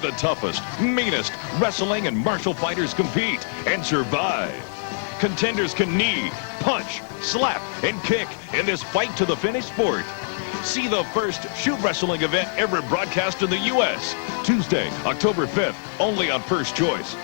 The toughest, meanest wrestling and martial fighters compete and survive. Contenders can knee, punch, slap, and kick in this fight-to-the-finish sport. See the first shoot wrestling event ever broadcast in the U.S. Tuesday, October 5th, only on First Choice.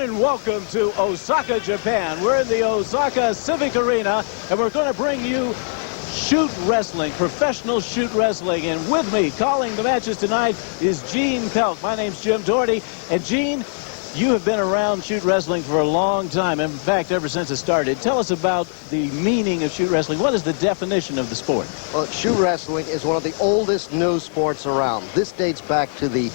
And welcome to Osaka, Japan. We're in the Osaka Civic Arena, and we're going to bring you shoot wrestling, professional shoot wrestling. And with me, calling the matches tonight, is Gene Pelk. My name's Jim Doherty. And Gene, you have been around shoot wrestling for a long time. In fact, ever since it started. Tell us about the meaning of shoot wrestling. What is the definition of the sport? Well, shoot wrestling is one of the oldest new sports around. This dates back to the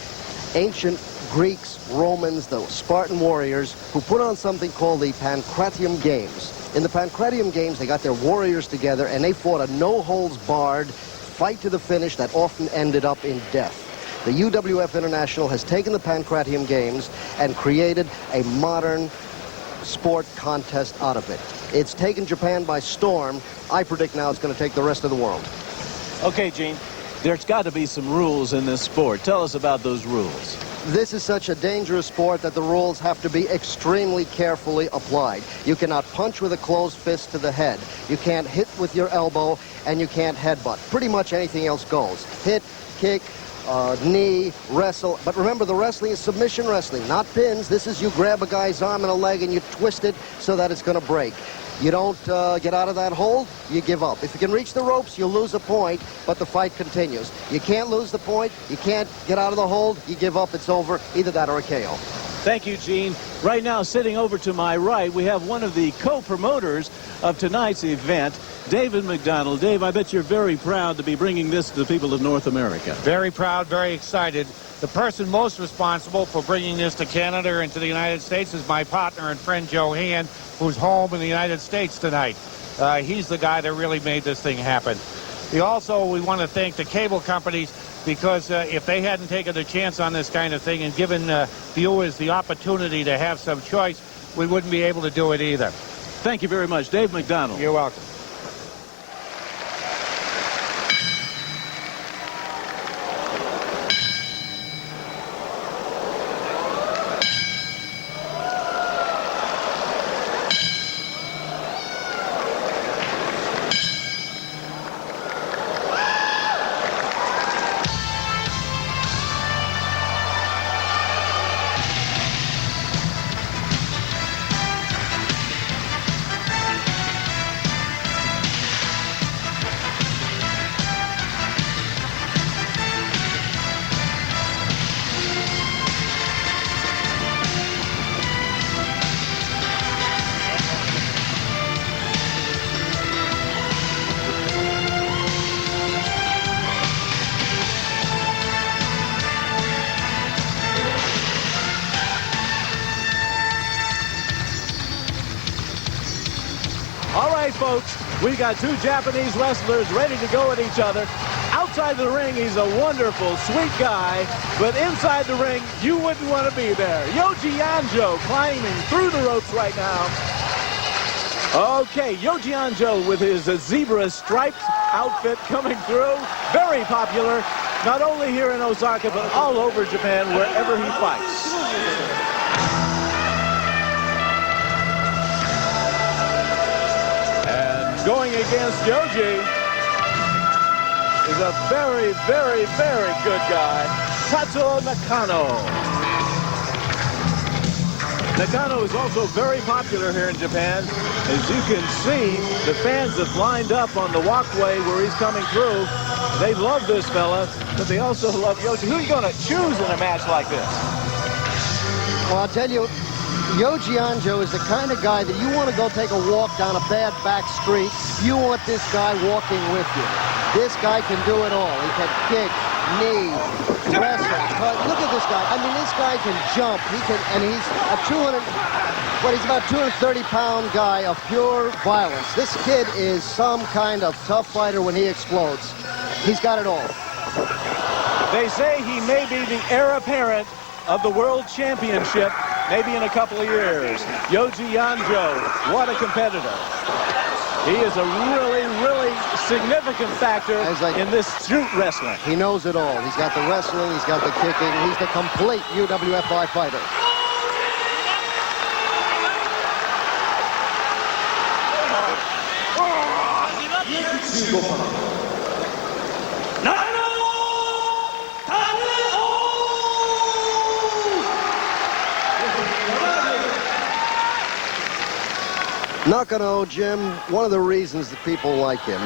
ancient Greeks, Romans, the Spartan warriors, who put on something called the Pancratium Games. In the Pancratium Games, they got their warriors together, and they fought a no-holds-barred fight to the finish that often ended up in death. The UWF International has taken the Pancratium Games and created a modern sport contest out of it. It's taken Japan by storm. I predict now it's going to take the rest of the world. Okay, Gene, there's got to be some rules in this sport. Tell us about those rules. This is such a dangerous sport that the rules have to be extremely carefully applied. You cannot punch with a closed fist to the head. You can't hit with your elbow, and you can't headbutt. Pretty much anything else goes. Hit, kick, knee, wrestle. But remember, the wrestling is submission wrestling, not pins. This is you grab a guy's arm and a leg and you twist it so that it's going to break. You don't get out of that hold, you give up. If you can reach the ropes, you lose a point, but the fight continues. You can't lose the point, you can't get out of the hold, you give up, it's over, either that or a KO. Thank you, Gene. Right now, sitting over to my right, we have one of the co-promoters of tonight's event, David McDonald. Dave, I bet you're very proud to be bringing this to the people of North America. Very proud, very excited. The person most responsible for bringing this to Canada and to the United States is my partner and friend Joe Hand, who's home in the United States tonight. He's the guy that really made this thing happen. We want to thank the cable companies, because if they hadn't taken a chance on this kind of thing and given viewers the opportunity to have some choice, we wouldn't be able to do it either. Thank you very much, Dave McDonald. You're welcome. All right, folks, we've got two Japanese wrestlers ready to go at each other. Outside the ring, he's a wonderful, sweet guy, but inside the ring, you wouldn't want to be there. Yoji Anjoh climbing through the ropes right now. Okay, Yoji Anjoh with his zebra striped outfit coming through. Very popular, not only here in Osaka, but all over Japan, wherever he fights. And going against Yoji is a very, very, very good guy, Tatsuo Nakano. Nakano is also very popular here in Japan. As you can see, the fans have lined up on the walkway where he's coming through. They love this fella, but they also love Yoji. Who are you going to choose in a match like this? Well, I'll tell you, Yoji Anjoh is the kind of guy that you want to go take a walk down a bad back street. You want this guy walking with you. This guy can do it all. He can kick, knee, wrestle. Look at this guy. I mean, this guy can jump. He can, and he's he's about 230-pound guy of pure violence. This kid is some kind of tough fighter when he explodes. He's got it all. They say he may be the heir apparent of the World Championship, maybe in a couple of years. Yoji Anjoh, what a competitor. He is a really, really significant factor in this shoot wrestling. He knows it all. He's got the wrestling, he's got the kicking, he's the complete UWFI fighter. Nakano, Jim, one of the reasons that people like him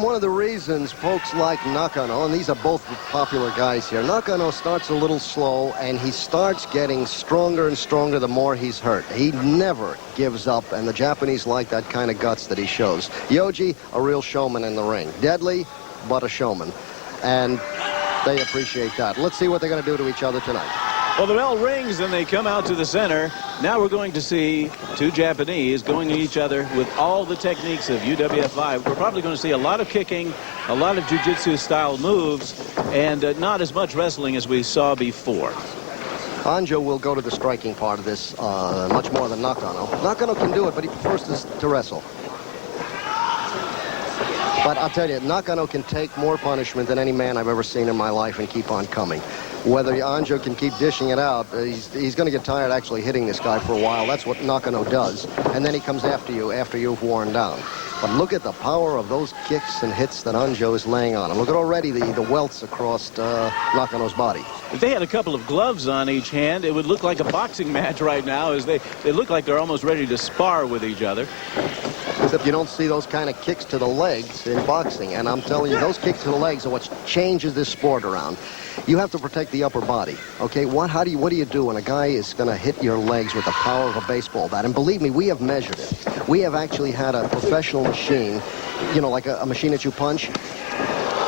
one of the reasons folks like Nakano, and these are both popular guys here, Nakano starts a little slow, and he starts getting stronger and stronger the more he's hurt. He never gives up, and the Japanese like that kind of guts that he shows. Yoji, a real showman in the ring. Deadly, but a showman. And they appreciate that. Let's see what they're going to do to each other tonight. Well, the bell rings and they come out to the center. Now we're going to see two Japanese going at each other with all the techniques of UWFI. We're probably going to see a lot of kicking, a lot of jiu-jitsu style moves, and not as much wrestling as we saw before. Anjoh will go to the striking part of this much more than Nakano. Nakano can do it, but he prefers to wrestle. But I'll tell you, Nakano can take more punishment than any man I've ever seen in my life and keep on coming. Whether Anjoh can keep dishing it out, he's going to get tired actually hitting this guy for a while. That's what Nakano does. And then he comes after you after you've worn down. But look at the power of those kicks and hits that Anjoh is laying on him. Look at already the welts across Nakano's body. If they had a couple of gloves on each hand, it would look like a boxing match right now, as they look like they're almost ready to spar with each other. Except you don't see those kind of kicks to the legs in boxing. And I'm telling you, those kicks to the legs are what changes this sport around. You have to protect the upper body, okay? What do you do when a guy is going to hit your legs with the power of a baseball bat? And believe me, we have measured it. We have actually had a professional machine, you know, like a machine that you punch.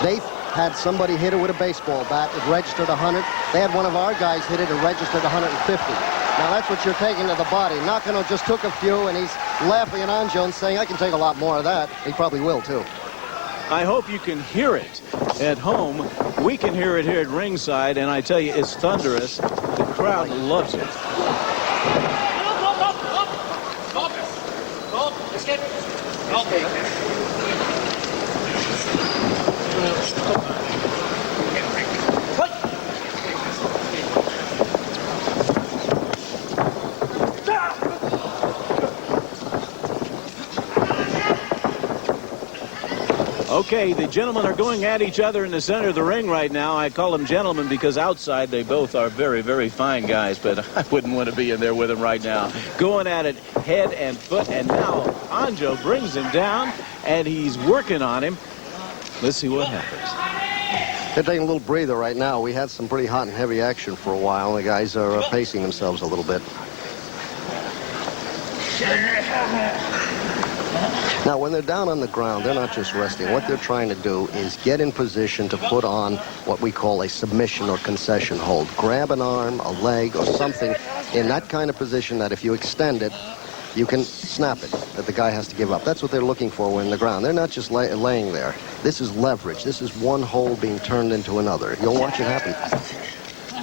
They had somebody hit it with a baseball bat. It registered 100. They had one of our guys hit it and registered 150. Now, that's what you're taking to the body. Nakano just took a few, and he's laughing at Anjoh and saying, I can take a lot more of that. He probably will, too. I hope you can hear it at home. We can hear it here at ringside, and I tell you, it's thunderous. The crowd loves it. Okay, the gentlemen are going at each other in the center of the ring right now. I call them gentlemen because outside they both are very, very fine guys, but I wouldn't want to be in there with them right now. Going at it head and foot, and now Anjoh brings him down, and he's working on him. Let's see what happens. They're taking a little breather right now. We had some pretty hot and heavy action for a while. The guys are pacing themselves a little bit. Now, when they're down on the ground, they're not just resting. What they're trying to do is get in position to put on what we call a submission or concession hold. Grab an arm, a leg, or something in that kind of position that if you extend it, you can snap it, that the guy has to give up. That's what they're looking for when they're ground. They're not just laying there. This is leverage. This is one hold being turned into another. You'll watch it happen.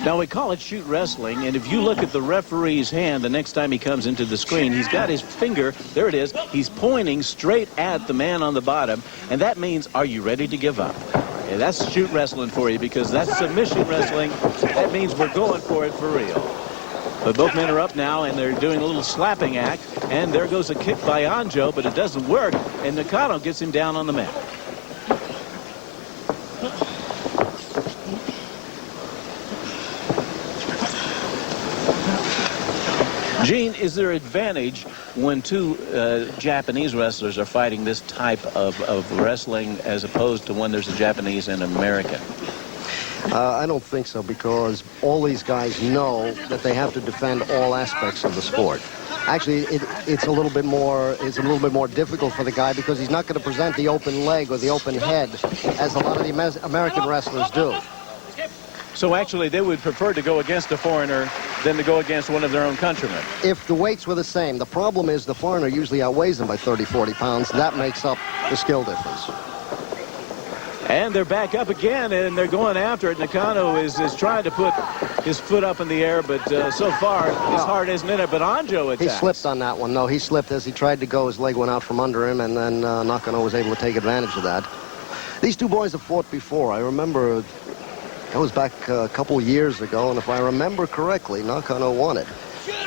Now, we call it shoot wrestling, and if you look at the referee's hand the next time he comes into the screen, he's got his finger, there it is, he's pointing straight at the man on the bottom, and that means, are you ready to give up? Yeah, that's shoot wrestling for you, because that's submission wrestling. That means we're going for it for real. But both men are up now, and they're doing a little slapping act, and there goes a kick by Anjoh, but it doesn't work, and Nakano gets him down on the mat. Gene, is there advantage when two Japanese wrestlers are fighting this type of wrestling as opposed to when there's a Japanese and an American? I don't think so, because all these guys know that they have to defend all aspects of the sport. Actually, it's a little bit more difficult for the guy, because he's not going to present the open leg or the open head as a lot of the American wrestlers do. So actually, they would prefer to go against a foreigner than to go against one of their own countrymen. If the weights were the same, the problem is the foreigner usually outweighs them by 30, 40 pounds. That makes up the skill difference. And they're back up again, and they're going after it. Nakano is trying to put his foot up in the air, but so far, his heart isn't in it. But Anjoh attacks. He slipped on that one. No, he slipped as he tried to go. His leg went out from under him, and then Nakano was able to take advantage of that. These two boys have fought before. I remember that was back a couple years ago, and if I remember correctly, Nakano won it.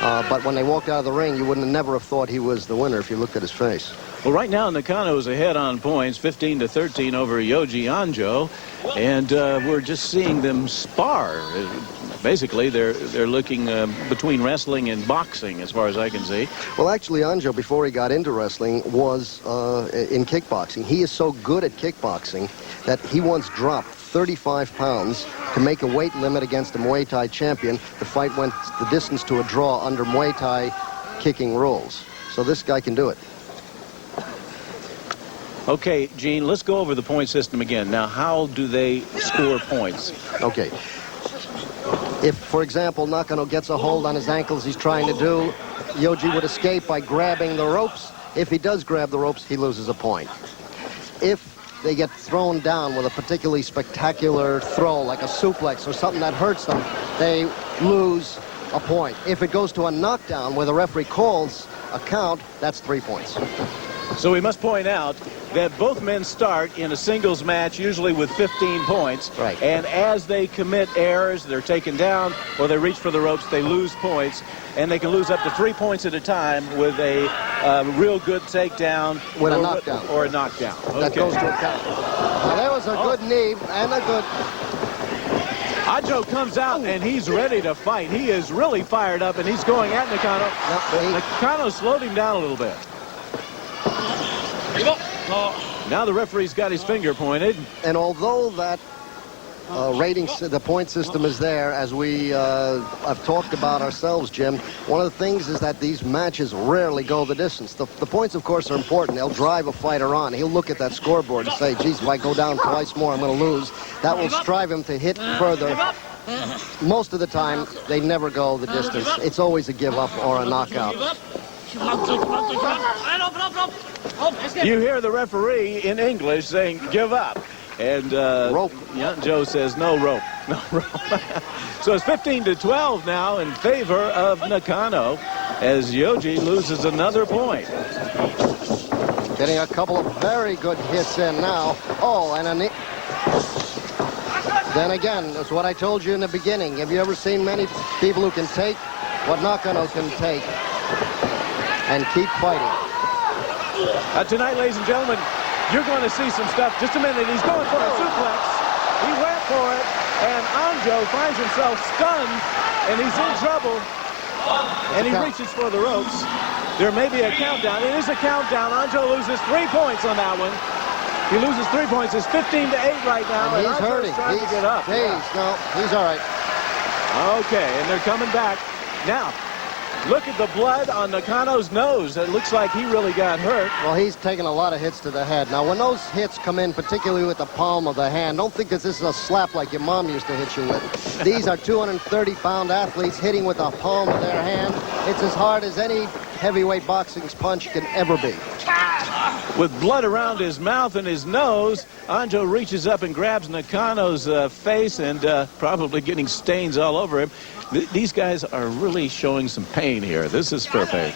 But when they walked out of the ring, you wouldn't never have thought he was the winner if you looked at his face. Well, right now, Nakano is ahead on points, 15-13 over Yoji Anjoh, and we're just seeing them spar. Basically, they're looking between wrestling and boxing, as far as I can see. Well, actually, Anjoh, before he got into wrestling, was in kickboxing. He is so good at kickboxing that he once dropped 35 pounds to make a weight limit against a Muay Thai champion. The fight went the distance to a draw under Muay Thai kicking rules. So this guy can do it. Okay, Gene, let's go over the point system again. Now, how do they score points? Okay. If, for example, Nakano gets a hold on his ankles he's trying to do, Yoji would escape by grabbing the ropes. If he does grab the ropes, he loses a point. If they get thrown down with a particularly spectacular throw, like a suplex or something that hurts them, they lose a point. If it goes to a knockdown where the referee calls a count, that's 3 points. So we must point out that both men start in a singles match, usually with 15 points. Right. And as they commit errors, they're taken down, or they reach for the ropes, they lose points. And they can lose up to 3 points at a time with a real good takedown. With a knockdown. Or a knockdown. Okay. That goes to a count. Now, there was a good knee and a good... Anjoh comes out, and he's ready to fight. He is really fired up, and he's going at Nakano. Nakano slowed him down a little bit. Now the referee's got his finger pointed. And although that the point system is there, as we have talked about ourselves, Jim, one of the things is that these matches rarely go the distance. The points, of course, are important. They'll drive a fighter on. He'll look at that scoreboard and say, geez, if I go down twice more, I'm going to lose. That will strive him to hit further. Most of the time, they never go the distance. It's always a give-up or a knockout. You hear the referee in English saying, give up. And rope. Anjoh says, no rope. No rope. So it's 15-12 now in favor of Nakano as Yoji loses another point. Getting a couple of very good hits in now. Oh, and then again, that's what I told you in the beginning. Have you ever seen many people who can take what Nakano can take and keep fighting? Tonight, ladies and gentlemen, you're going to see some stuff. Just a minute. He's going for a suplex. He went for it, and Anjoh finds himself stunned, and he's in trouble. And he reaches for the ropes. There may be a countdown. It is a countdown. Anjoh loses 3 points on that one. He loses 3 points. It's 15-8 right now. And he's hurting. Trying to get up. No, he's all right. Okay, and they're coming back. Now, Look at the blood on Nakano's nose. It looks like he really got hurt. Well, he's taken a lot of hits to the head. Now, when those hits come in, particularly with the palm of the hand, don't think that this is a slap like your mom used to hit you with. These are 230-pound athletes hitting with the palm of their hand. It's as hard as any heavyweight boxing's punch can ever be. With blood around his mouth and his nose, Anjoh reaches up and grabs Nakano's face and probably getting stains all over him. These guys are really showing some pain here. This is fair pain.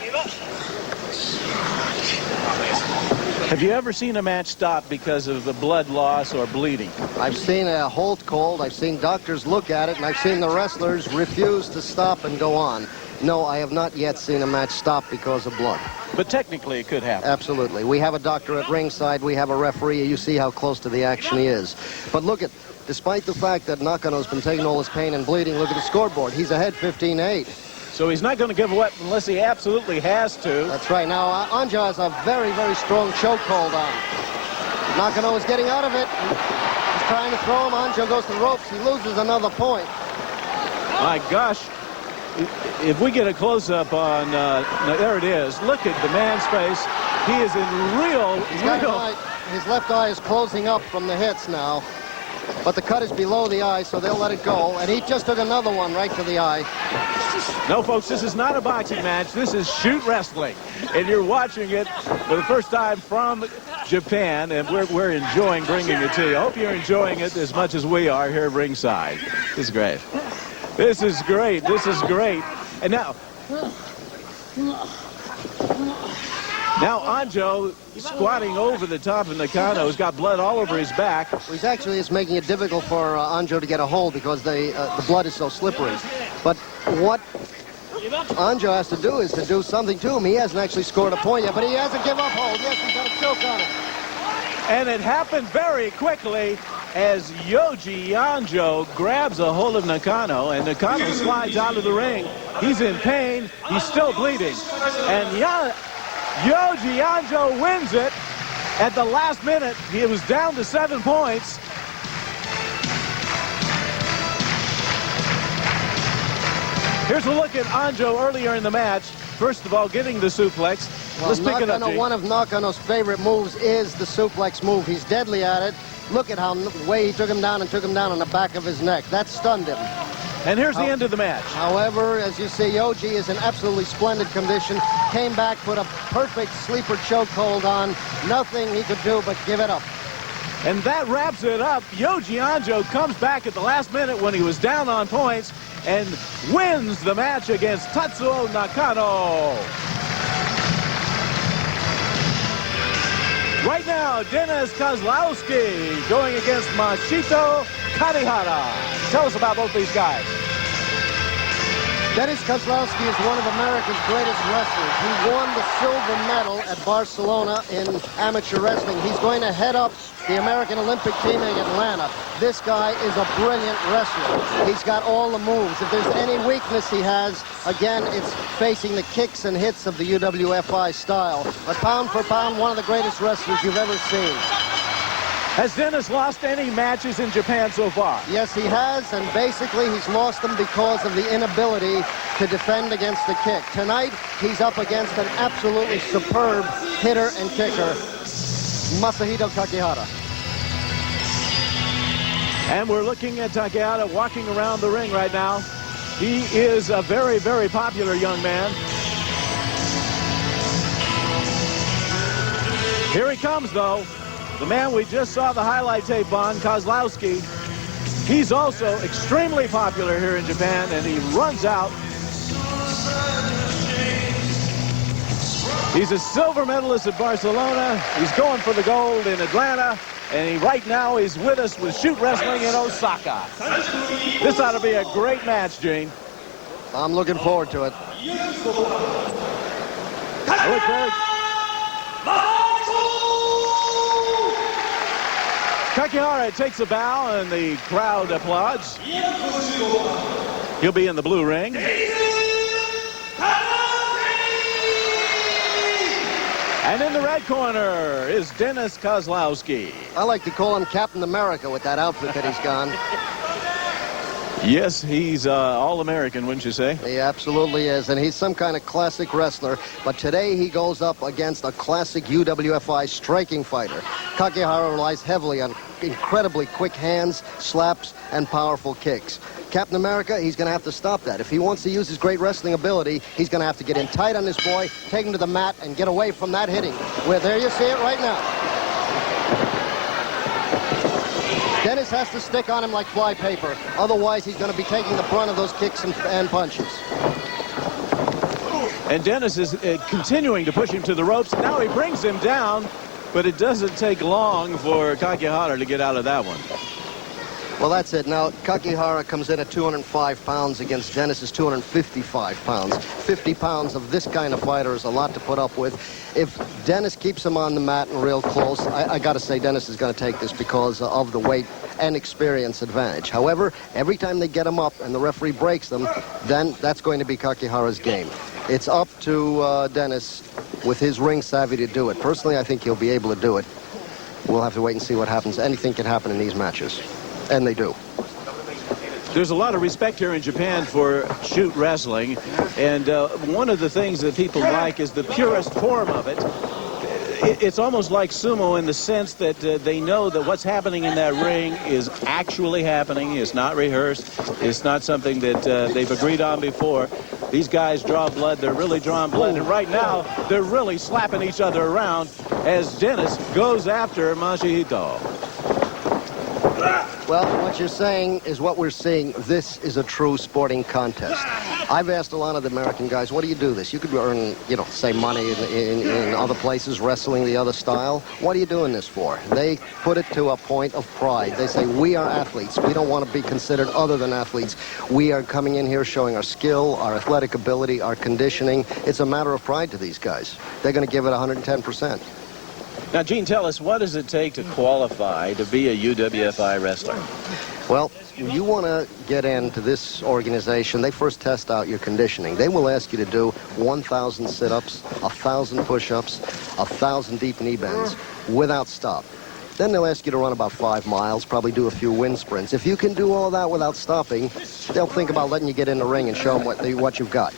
Have you ever seen a match stop because of the blood loss or bleeding? I've seen a hold called, I've seen doctors look at it, and I've seen the wrestlers refuse to stop and go on. No, I have not yet seen a match stop because of blood. But technically, it could happen. Absolutely. We have a doctor at ringside. We have a referee. You see how close to the action he is. But look at, despite the fact that Nakano's been taking all his pain and bleeding, look at the scoreboard. He's ahead 15-8. So he's not going to give up unless he absolutely has to. That's right. Now, Anjoh has a very, very strong chokehold on. Nakano is getting out of it. He's trying to throw him. Anjoh goes to the ropes. He loses another point. My gosh. If we get a close-up on, there it is. Look at the man's face. He is in real. His left eye is closing up from the hits now. But the cut is below the eye, so they'll let it go. And he just took another one right to the eye. No, folks, this is not a boxing match. This is shoot wrestling. And you're watching it for the first time from Japan, and we're enjoying bringing it to you. I hope you're enjoying it as much as we are here at ringside. This is great. This is great. This is great. And now Anjoh squatting over the top of Nakano. He's got blood all over his back. Well, he's actually making it difficult for Anjoh to get a hold because the blood is so slippery. But what Anjoh has to do is to do something to him. He hasn't actually scored a point yet, but he has a give-up hold. Yes, he's got a choke on him. And it happened very quickly as Yoji Anjoh grabs a hold of Nakano, and Nakano slides out of the ring. He's in pain. He's still bleeding. And Yoji Anjoh wins it at the last minute. He was down to 7 points. Here's a look at Anjoh earlier in the match. First of all, getting the suplex. Well, Let's pick it up, one of Nakano's favorite moves is the suplex move. He's deadly at it. Look at how the way he took him down on the back of his neck. That stunned him. And here's the end of the match. However, as you see, Yoji is in absolutely splendid condition. Came back, put a perfect sleeper chokehold on. Nothing he could do but give it up. And that wraps it up. Yoji Anjoh comes back at the last minute when he was down on points and wins the match against Tatsuo Nakano. Right now, Dennis Koslowski going against Masahito Kanehara. Tell us about both these guys. Dennis Koslowski is one of America's greatest wrestlers. He won the silver medal at Barcelona in amateur wrestling. He's going to head up the American Olympic team in Atlanta. This guy is a brilliant wrestler. He's got all the moves. If there's any weakness he has, again, it's facing the kicks and hits of the UWFI style. But pound for pound, one of the greatest wrestlers you've ever seen. Has Dennis lost any matches in Japan so far? Yes, he has, and basically he's lost them because of the inability to defend against the kick. Tonight, he's up against an absolutely superb hitter and kicker, Masahito Kakihara. And we're looking at Takada walking around the ring right now. He is a very, very popular young man. Here he comes, though. The man we just saw the highlight tape on, Koslowski. He's also extremely popular here in Japan, and he runs out. He's a silver medalist at Barcelona. He's going for the gold in Atlanta, and he right now is with us with shoot wrestling in Osaka. This ought to be a great match, Gene. I'm looking forward to it. Kakihara takes a bow, and the crowd applauds. He'll be in the blue ring. And in the red corner is Dennis Koslowski. I like to call him Captain America with that outfit that he's gone. Yes, he's all-American, wouldn't you say? He absolutely is, and he's some kind of classic wrestler. But today he goes up against a classic UWFI striking fighter. Kakihara relies heavily on incredibly quick hands, slaps, and powerful kicks. Captain America, he's going to have to stop that. If he wants to use his great wrestling ability, he's going to have to get in tight on this boy, take him to the mat, and get away from that hitting. Where there you see it right now. Dennis has to stick on him like fly paper. Otherwise, he's going to be taking the brunt of those kicks and punches. And Dennis is continuing to push him to the ropes. Now he brings him down, but it doesn't take long for Kakihara to get out of that one. Well, that's it. Now, Kakihara comes in at 205 pounds against Dennis's 255 pounds. 50 pounds of this kind of fighter is a lot to put up with. If Dennis keeps him on the mat and real close, I got to say Dennis is going to take this because of the weight and experience advantage. However, every time they get him up and the referee breaks them, then that's going to be Kakihara's game. It's up to Dennis with his ring savvy to do it. Personally, I think he'll be able to do it. We'll have to wait and see what happens. Anything can happen in these matches. And they do. There's a lot of respect here in Japan for shoot wrestling, and one of the things that people like is the purest form of it. It's almost like sumo in the sense that they know that what's happening in that ring is actually happening. It's not rehearsed. It's not something that they've agreed on before. These guys draw blood. They're really drawing blood. And right now, they're really slapping each other around as Dennis goes after Masahito. Well, what you're saying is what we're seeing. This is a true sporting contest. I've asked a lot of the American guys, what do you do this? You could earn, you know, say money in other places, wrestling the other style. What are you doing this for? They put it to a point of pride. They say, we are athletes. We don't want to be considered other than athletes. We are coming in here showing our skill, our athletic ability, our conditioning. It's a matter of pride to these guys. They're going to give it 110%. Now, Gene, tell us, what does it take to qualify to be a UWFI wrestler? Well, you want to get into this organization, they first test out your conditioning. They will ask you to do 1,000 sit-ups, 1,000 push-ups, 1,000 deep knee bends without stop. Then they'll ask you to run about 5 miles, probably do a few wind sprints. If you can do all that without stopping, they'll think about letting you get in the ring and show them what you've got.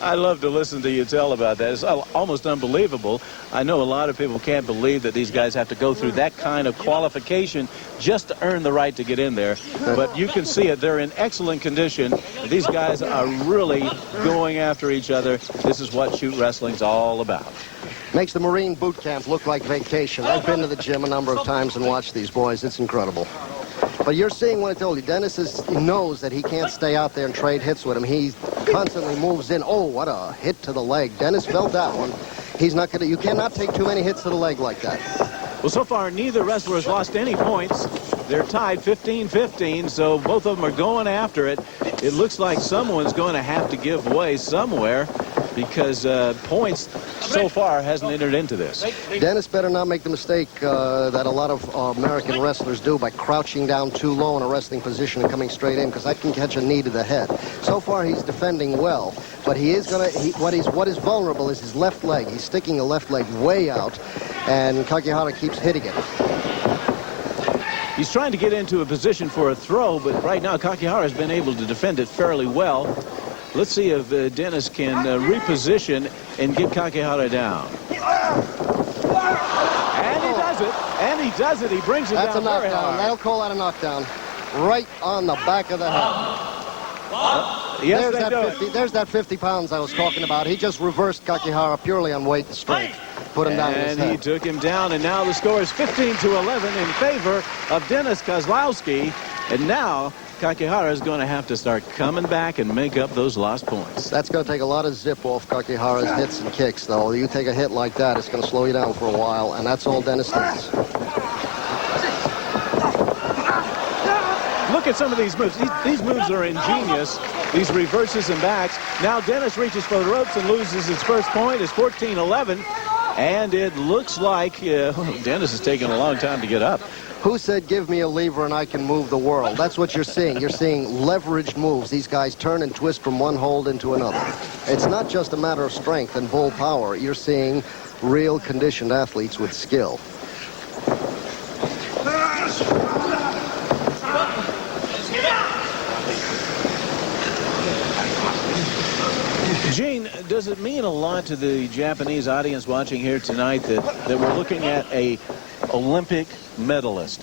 I love to listen to you tell about that. It's almost unbelievable. I know a lot of people can't believe that these guys have to go through that kind of qualification just to earn the right to get in there. But you can see it. They're in excellent condition. These guys are really going after each other. This is what shoot wrestling's all about. Makes the Marine boot camp look like vacation. I've been to the gym a number of times and watched these boys. It's incredible. But you're seeing what I told you. Dennis knows that he can't stay out there and trade hits with him. He constantly moves in. Oh, what a hit to the leg. Dennis felt that one. He's not going to, you cannot take too many hits to the leg like that. Well, so far, neither wrestler has lost any points. They're tied 15-15, so both of them are going after it. It looks like someone's going to have to give way somewhere because points so far hasn't entered into this. Dennis better not make the mistake that a lot of American wrestlers do by crouching down too low in a wrestling position and coming straight in, because that can catch a knee to the head. So far, he's defending well, but he is going to, what is vulnerable is his left leg. He's sticking the left leg way out, and Kakihara keeps hitting it. He's trying to get into a position for a throw, but right now Kakihara has been able to defend it fairly well. Let's see if Dennis can reposition and get Kakihara down. And he does it. And he does it. He brings it down. That's a knockdown. They'll call that a knockdown. Right on the back of the head. Yes, there's that 50 pounds I was talking about. He just reversed Kakihara purely on weight and strength. Put him down in his head. And he took him down, and now the score is 15-11 in favor of Dennis Koslowski. And now Kakihara is going to have to start coming back and make up those lost points. That's going to take a lot of zip off Kakihara's hits and kicks, though. You take a hit like that, it's going to slow you down for a while, and that's all Dennis needs. Look at some of these moves. These moves are ingenious. These reverses and backs. Now Dennis reaches for the ropes and loses his first point. It's 14-11. And it looks like Dennis is taking a long time to get up. Who said, give me a lever and I can move the world? That's what you're seeing. You're seeing leveraged moves. These guys turn and twist from one hold into another. It's not just a matter of strength and bull power. You're seeing real conditioned athletes with skill. Gene, does it mean a lot to the Japanese audience watching here tonight that we're looking at a Olympic medalist?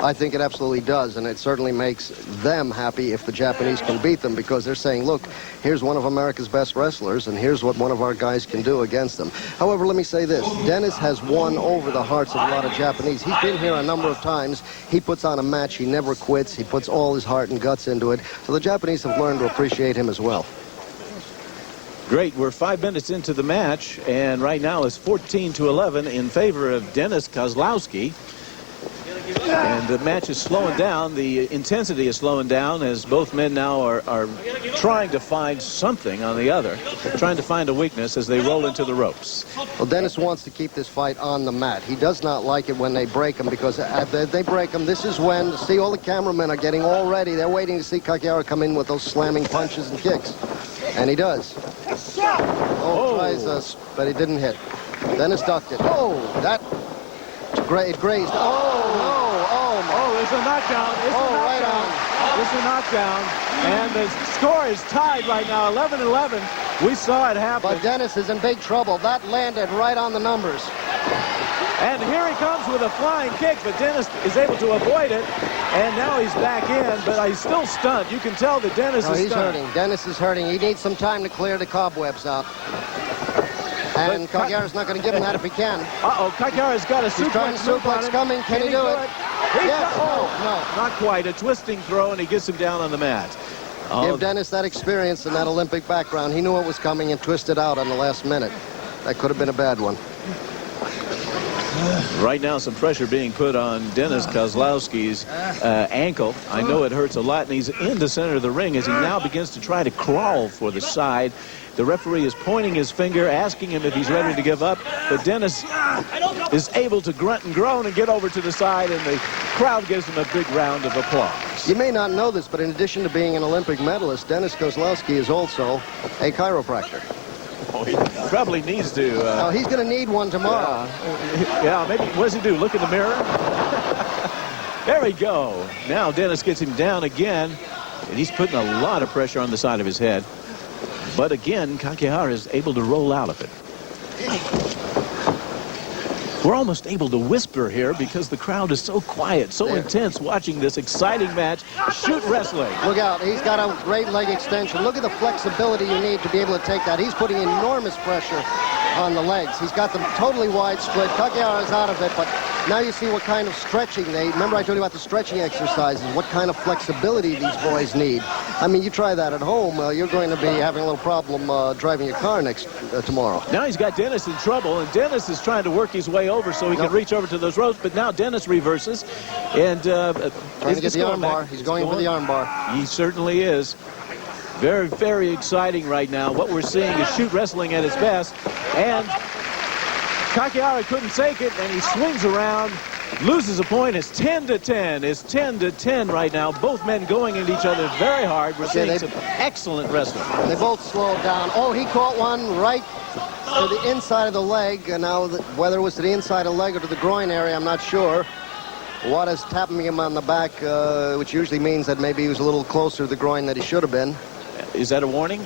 I think it absolutely does, and it certainly makes them happy if the Japanese can beat them, because they're saying, look, here's one of America's best wrestlers, and here's what one of our guys can do against them. However, let me say this. Dennis has won over the hearts of a lot of Japanese. He's been here a number of times. He puts on a match. He never quits. He puts all his heart and guts into it. So the Japanese have learned to appreciate him as well. Great. We're 5 minutes into the match, and right now it's 14-11 in favor of Dennis Koslowski. And the match is slowing down. The intensity is slowing down as both men now are trying to find something on the other, trying to find a weakness as they roll into the ropes. Well, Dennis wants to keep this fight on the mat. He does not like it when they break him, because if they break him, this is when, see, all the cameramen are getting all ready. They're waiting to see Kakihara come in with those slamming punches and kicks. And he does. Oh, tries us, but he didn't hit. Dennis ducked it. Oh, that it grazed. Oh, there's a knockdown. Right on. It's a knockdown. And the score is tied right now, 11-11. We saw it happen. But Dennis is in big trouble. That landed right on the numbers. And here he comes with a flying kick, but Dennis is able to avoid it. And now he's back in, but he's still stunned. You can tell that Dennis is he's stunned. hurting. Dennis is hurting. He needs some time to clear the cobwebs out. And Kakihara's not going to give him that if he can. Uh-oh, Kakihara's got a He's trying suplex. to suplex coming. Can he do it? Yes. No, not quite. A twisting throw, and he gets him down on the mat. Give Dennis that experience and that Olympic background. He knew it was coming and twisted out on the last minute. That could have been a bad one. Right now, some pressure being put on Dennis Koslowski's ankle. I know it hurts a lot, and he's in the center of the ring as he now begins to try to crawl for the side. The referee is pointing his finger, asking him if he's ready to give up, but Dennis is able to grunt and groan and get over to the side, and the crowd gives him a big round of applause. You may not know this, but in addition to being an Olympic medalist, Dennis Koslowski is also a chiropractor. Oh, he probably needs to. Now, he's going to need one tomorrow. Yeah, maybe. What does he do? Look in the mirror? There we go. Now Dennis gets him down again, and he's putting a lot of pressure on the side of his head. But again, Kakihara is able to roll out of it. We're almost able to whisper here because the crowd is so quiet, so intense watching this exciting match. Shoot wrestling. Look out. He's got a great leg extension. Look at the flexibility you need to be able to take that. He's putting enormous pressure on the legs. He's got them totally wide split. Kakihara's out of it, but now you see what kind of stretching remember I told you about the stretching exercises, what kind of flexibility these boys need. I mean, you try that at home, you're going to be having a little problem driving your car tomorrow. Now he's got Dennis in trouble, and Dennis is trying to work his way over so he can reach over to those ropes, but now Dennis reverses, and trying to get the arm bar. He's going for the arm bar. He certainly is. Very, very exciting right now. What we're seeing is shoot wrestling at its best, and Kakihara couldn't take it, and he swings around, loses a point. It's 10-10. It's 10-10 right now. Both men going at each other very hard. We're seeing some excellent wrestling. They both slowed down. Oh, he caught one right to the inside of the leg, and now whether it was to the inside of the leg or to the groin area, I'm not sure. Wada's tapping him on the back, which usually means that maybe he was a little closer to the groin than he should have been. Is that a warning?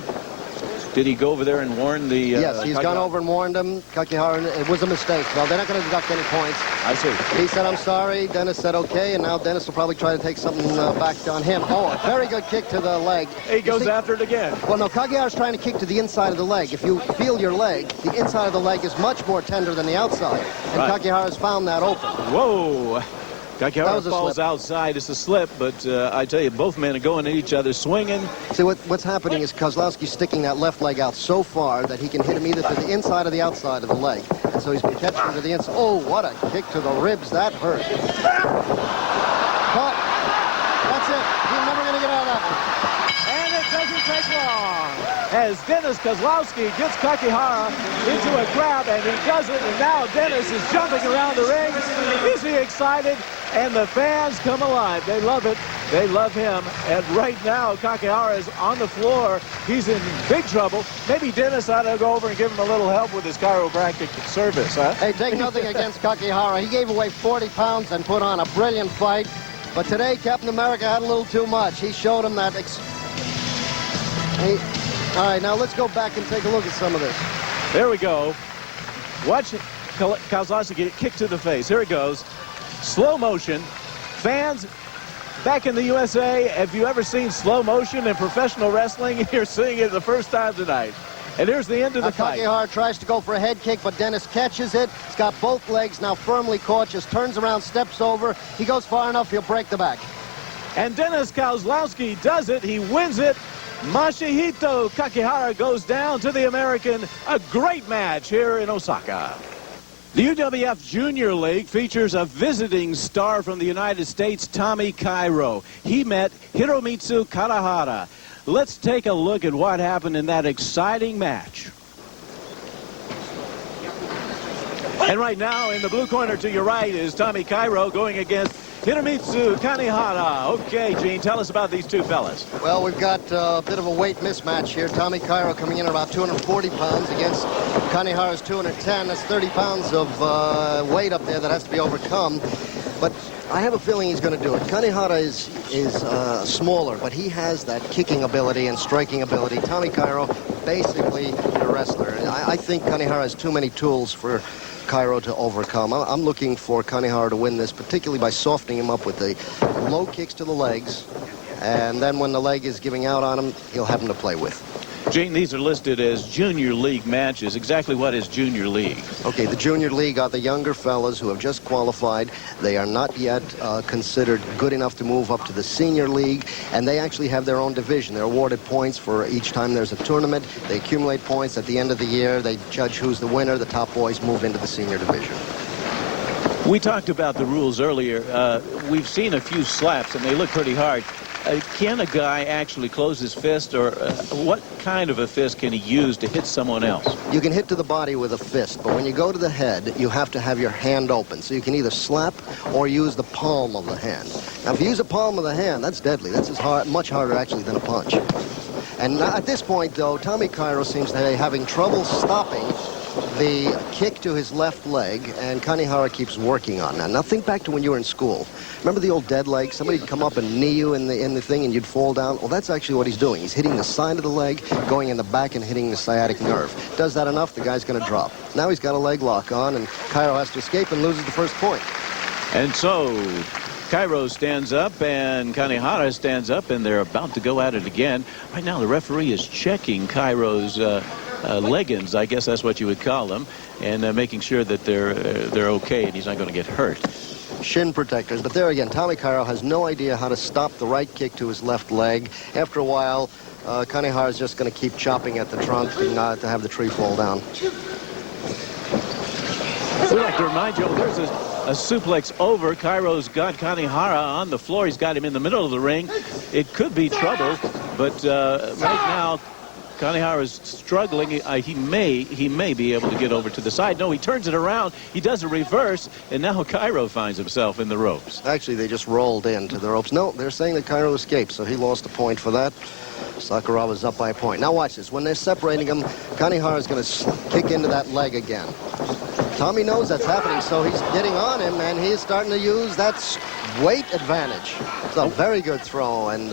Did he go over there and warn the... yes, he's gone over and warned him. Kakihara, it was a mistake. Well, they're not going to deduct any points. I see. He said, I'm sorry. Dennis said, okay, and now Dennis will probably try to take something back on him. Oh, a very good kick to the leg. He goes after it again. Well, no, Kakihara's trying to kick to the inside of the leg. If you feel your leg, the inside of the leg is much more tender than the outside. And Kakihara's found that open. Whoa. Kakihara falls outside. It's a slip, but I tell you, both men are going at each other, swinging. See, what's happening is Koslowski's sticking that left leg out so far that he can hit him either to the inside or the outside of the leg. And so he's been catching him to the inside. Oh, what a kick to the ribs. That hurt. But that's it. He's never going to get out of that one. And it doesn't take long. As Dennis Koslowski gets Kakihara into a grab, and he does it, and now Dennis is jumping around the ring. Is he excited? And the fans come alive. They love it. They love him. And right now, Kakihara is on the floor. He's in big trouble. Maybe Dennis ought to go over and give him a little help with his chiropractic service, huh? Hey, take nothing against Kakihara. He gave away 40 pounds and put on a brilliant fight. But today, Captain America had a little too much. He showed him that... All right, now let's go back and take a look at some of this. There we go. Watch Koslowski get kicked to the face. Here it goes. Slow motion. Fans back in the USA, have you ever seen slow motion in professional wrestling? You're seeing it the first time tonight. And here's the end of the fight. Kakihara tries to go for a head kick, but Dennis catches it. He's got both legs now firmly caught, just turns around, steps over. He goes far enough, he'll break the back. And Dennis Koslowski does it. He wins it. Masahito Kakihara goes down to the American. A great match here in Osaka. The UWF Junior League features a visiting star from the United States, Tommy Cairo. He met Hiromitsu Kanehara. Let's take a look at what happened in that exciting match. And right now, in the blue corner to your right is Tommy Cairo going against Hiromitsu Kanehara. Okay, Gene, tell us about these two fellas. Well, we've got a bit of a weight mismatch here. Tommy Cairo coming in at about 240 pounds against Kanehara's 210. That's 30 pounds of weight up there that has to be overcome. But I have a feeling he's going to do it. Kanehara is smaller, but he has that kicking ability and striking ability. Tommy Cairo, basically a wrestler. I think Kanehara has too many tools for Cairo to overcome. I'm looking for Kanehara to win this, particularly by softening him up with the low kicks to the legs. And then when the leg is giving out on him, he'll have him to play with. Gene, these are listed as Junior League matches. Exactly what is Junior League? Okay, the Junior League are the younger fellas who have just qualified. They are not yet considered good enough to move up to the Senior League, and they actually have their own division. They're awarded points for each time there's a tournament. They accumulate points at the end of the year. They judge who's the winner. The top boys move into the Senior Division. We talked about the rules earlier. We've seen a few slaps, and they look pretty hard. Can a guy actually close his fist, or what kind of a fist can he use to hit someone else? You can hit to the body with a fist, but when you go to the head, you have to have your hand open. So you can either slap or use the palm of the hand. Now, if you use the palm of the hand, that's deadly. That's much harder, actually, than a punch. And at this point, though, Tommy Cairo seems to be having trouble stopping the kick to his left leg, and Kanehara keeps working on that. Now think back to when you were in school. Remember the old dead leg? Somebody would come up and knee you in the thing and you'd fall down. Well, that's actually what he's doing. He's hitting the side of the leg, going in the back and hitting the sciatic nerve. Does that enough, the guy's going to drop. Now he's got a leg lock on, and Cairo has to escape and loses the first point. And so Cairo stands up and Kanehara stands up, and they're about to go at it again. Right now the referee is checking Cairo's leggings, I guess that's what you would call them, and making sure that they're okay and he's not going to get hurt. Shin protectors, but there again, Tommy Cairo has no idea how to stop the right kick to his left leg. After a while, Kanehara is just going to keep chopping at the trunk and to have the tree fall down. We'd like to remind you, there's a suplex over. Cairo's got Kanehara on the floor. He's got him in the middle of the ring. It could be trouble, but right now Kanehara is struggling. He may be able to get over to the side. No, he turns it around. He does a reverse, and now Cairo finds himself in the ropes. Actually, they just rolled into the ropes. No, they're saying that Cairo escaped, so he lost a point for that. Sakuragawa's up by a point. Now watch this. When they're separating him, Kanehara is going to kick into that leg again. Tommy knows that's happening, so he's getting on him, and he's starting to use that weight advantage. It's a very good throw, and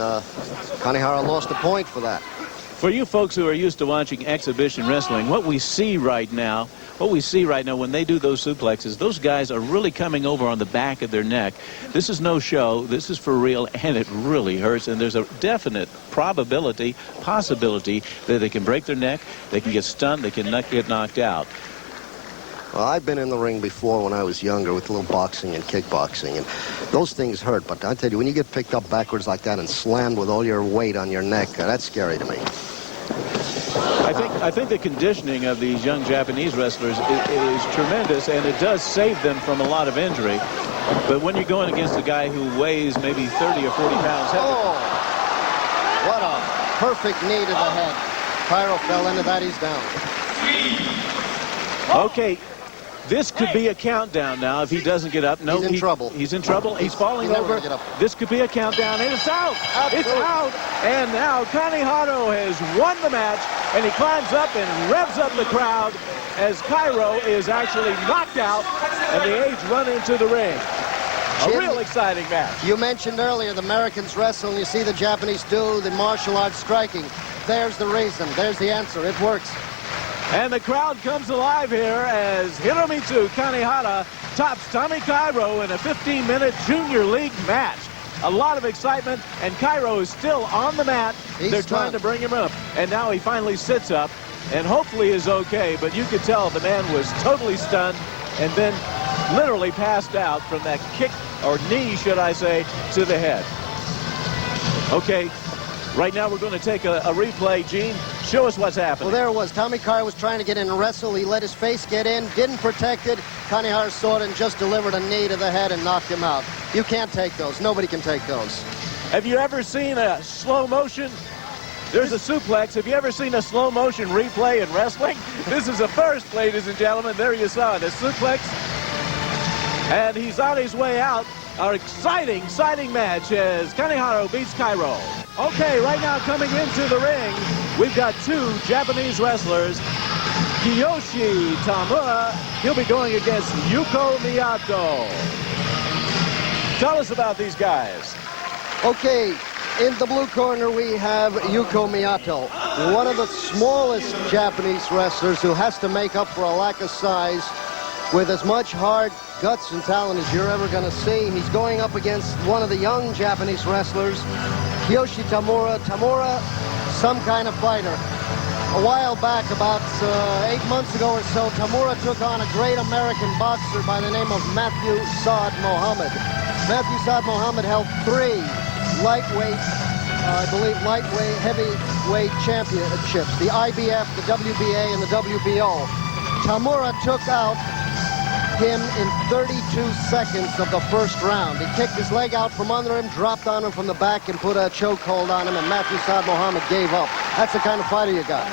Kanehara lost a point for that. For you folks who are used to watching exhibition wrestling, what we see right now when they do those suplexes, those guys are really coming over on the back of their neck. This is no show. This is for real, and it really hurts. And there's a definite possibility that they can break their neck, they can get stunned, they can get knocked out. Well, I've been in the ring before when I was younger with a little boxing and kickboxing, and those things hurt. But I tell you, when you get picked up backwards like that and slammed with all your weight on your neck, that's scary to me. I think the conditioning of these young Japanese wrestlers is tremendous, and it does save them from a lot of injury. But when you're going against a guy who weighs maybe 30 or 40 pounds heavy. Oh, what a perfect knee to the head. Cairo fell into that. He's down. Okay. This could be a countdown now if he doesn't get up. No, he's in trouble. He's in trouble. He's falling over. This could be a countdown, and it's out. Absolutely. It's out. And now Kanehara has won the match, and he climbs up and revs up the crowd as Cairo is actually knocked out, and the Aides run into the ring. A real exciting match. You mentioned earlier the Americans wrestle, and you see the Japanese do the martial arts striking. there's the reason. There's the answer. It works. And the crowd comes alive here as Hiromitsu Kanehara tops Tommy Cairo in a 15-minute junior league match. A lot of excitement, and Cairo is still on the mat. They're trying to bring him up, and now he finally sits up and hopefully is okay, but you could tell the man was totally stunned and then literally passed out from that kick, or knee, should I say, to the head. Okay, right now we're going to take a replay. Gene, show us what's happening. Well, there it was. Tommy Cairo was trying to get in and wrestle. He let his face get in, didn't protect it. Kanehara saw it and just delivered a knee to the head and knocked him out. You can't take those. Nobody can take those. Have you ever seen a slow motion? There's a suplex. Have you ever seen a slow motion replay in wrestling? This is a first, ladies and gentlemen. There you saw it, a suplex. And he's on his way out. Our exciting match as Kanehara beats Cairo. Okay, right now coming into the ring, we've got two Japanese wrestlers. Kiyoshi Tamura, he'll be going against Yuko Miyato. Tell us about these guys. Okay, in the blue corner we have Yuko Miyato, one of the smallest Japanese wrestlers who has to make up for a lack of size with as much hard guts and talent as you're ever going to see. He's going up against one of the young Japanese wrestlers, Kiyoshi Tamura. Tamura, some kind of fighter. A while back, about 8 months ago or so, Tamura took on a great American boxer by the name of Matthew Saad Mohammed. Matthew Saad Mohammed held 3 lightweight, I believe lightweight, heavyweight championships, the IBF, the WBA, and the WBO. Tamura took out him in 32 seconds of the first round. He kicked his leg out from under him, dropped on him from the back, and put a chokehold on him, and Matthew Saad Mohammed gave up. That's the kind of fighter you got.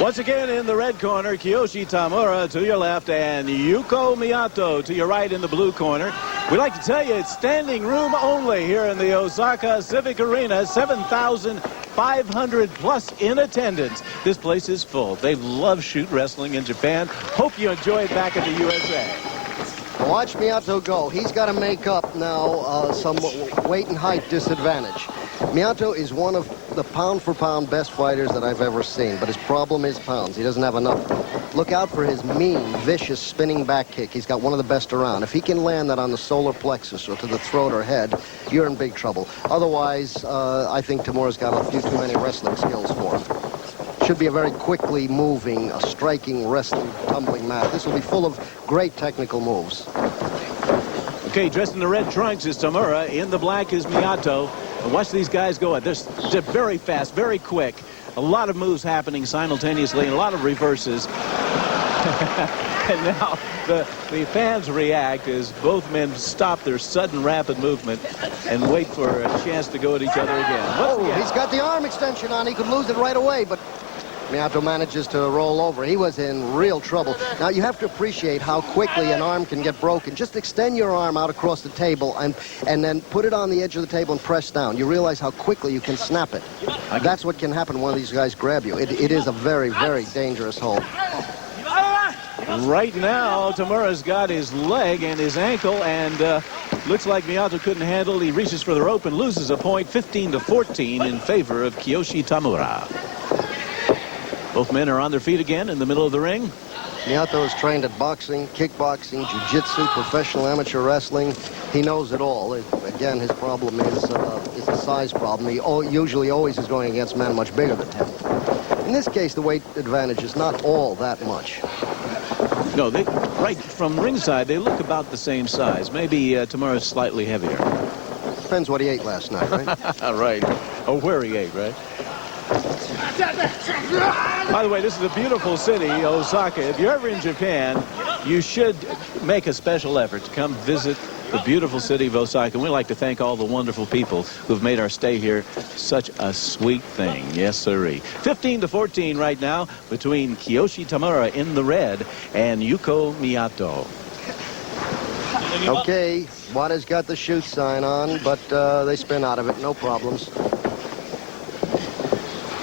Once again in the red corner, Kiyoshi Tamura to your left and Yuko Miyato to your right in the blue corner. We'd like to tell you it's standing room only here in the Osaka Civic Arena. 7,500 plus in attendance. This place is full. They love shoot wrestling in Japan. Hope you enjoy it back in the USA. Watch Miyato go. He's got to make up now some weight and height disadvantage. Miyato is one of the pound-for-pound best fighters that I've ever seen, but his problem is pounds. He doesn't have enough. Look out for his mean, vicious spinning back kick. He's got one of the best around. If he can land that on the solar plexus or to the throat or head, you're in big trouble. Otherwise, I think Tamura's got a few too many wrestling skills for him. Should be a very quickly moving, striking, wrestling, tumbling match. This will be full of great technical moves. Okay, dressed in the red trunks is Tamura. In the black is Miyato. And watch these guys go. They're very fast, very quick. A lot of moves happening simultaneously, and a lot of reverses. And now the fans react as both men stop their sudden rapid movement and wait for a chance to go at each other again. Oh, he's got the arm extension on. He could lose it right away, but Miyato manages to roll over. He was in real trouble. Now, you have to appreciate how quickly an arm can get broken. Just extend your arm out across the table and then put it on the edge of the table and press down. You realize how quickly you can snap it. That's what can happen when one of these guys grab you. It is a very, very dangerous hold. Right now, Tamura's got his leg and his ankle, and looks like Miyato couldn't handle it. He reaches for the rope and loses a point, 15-14 in favor of Kiyoshi Tamura. Both men are on their feet again in the middle of the ring. Miyato is trained at boxing, kickboxing, jiu-jitsu, professional amateur wrestling. He knows it all. Again, his problem is a size problem. He usually always is going against men much bigger than him. In this case, the weight advantage is not all that much. No, right from ringside, they look about the same size. Maybe Tamura's slightly heavier. Depends what he ate last night, right? Right. Or where he ate, right? By the way, this is a beautiful city, Osaka. If you're ever in Japan, you should make a special effort to come visit the beautiful city of Osaka. And we'd like to thank all the wonderful people who've made our stay here such a sweet thing. Yes, sirree. 15-14 right now between Kiyoshi Tamura in the red and Yuko Miyato. Okay, Wada's got the shoot sign on, but they spin out of it, no problems.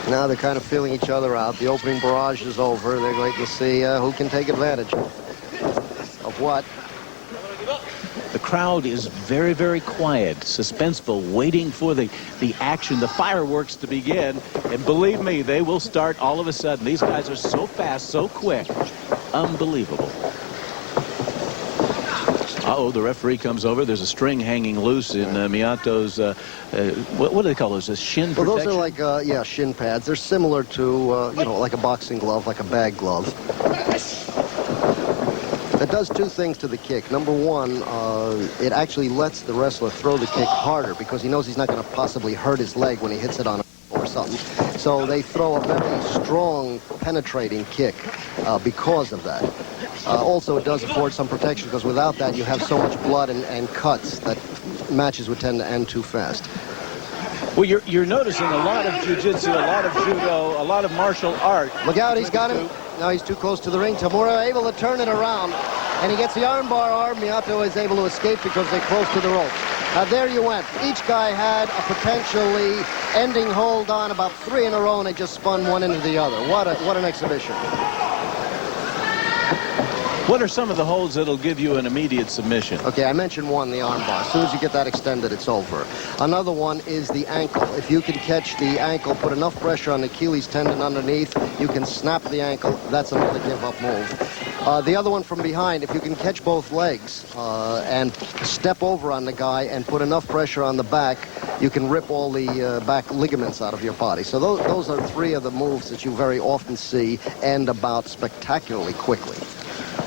Now they're kind of feeling each other out. The opening barrage is over. They're waiting to see who can take advantage of what. The crowd is very, very quiet, suspenseful, waiting for the action, the fireworks to begin. And believe me, they will start all of a sudden. These guys are so fast, so quick. Unbelievable. Uh-oh, the referee comes over. There's a string hanging loose in Miyato's, what do they call those? A shin protection? Well, those are like, yeah, shin pads. They're similar to, you know, like a boxing glove, like a bag glove. It does two things to the kick. Number one, it actually lets the wrestler throw the kick harder because he knows he's not going to possibly hurt his leg when he hits it on a or something. So they throw a very strong, penetrating kick because of that. Also, it does afford some protection because without that, you have so much blood and cuts that matches would tend to end too fast. Well, you're noticing a lot of jiu-jitsu, a lot of judo, a lot of martial art. Look out, he's got him. Now he's too close to the ring. Tamura able to turn it around, and he gets the armbar arm. Miyato is able to escape because they're close to the rope. There you went. Each guy had a potentially ending hold on about 3 in a row, and they just spun one into the other. What an exhibition. What are some of the holds that'll give you an immediate submission? Okay, I mentioned one, the armbar. As soon as you get that extended, it's over. Another one is the ankle. If you can catch the ankle, put enough pressure on the Achilles tendon underneath, you can snap the ankle. That's another give-up move. The other one from behind, if you can catch both legs and step over on the guy and put enough pressure on the back, you can rip all the back ligaments out of your body. So those are 3 of the moves that you very often see end about spectacularly quickly.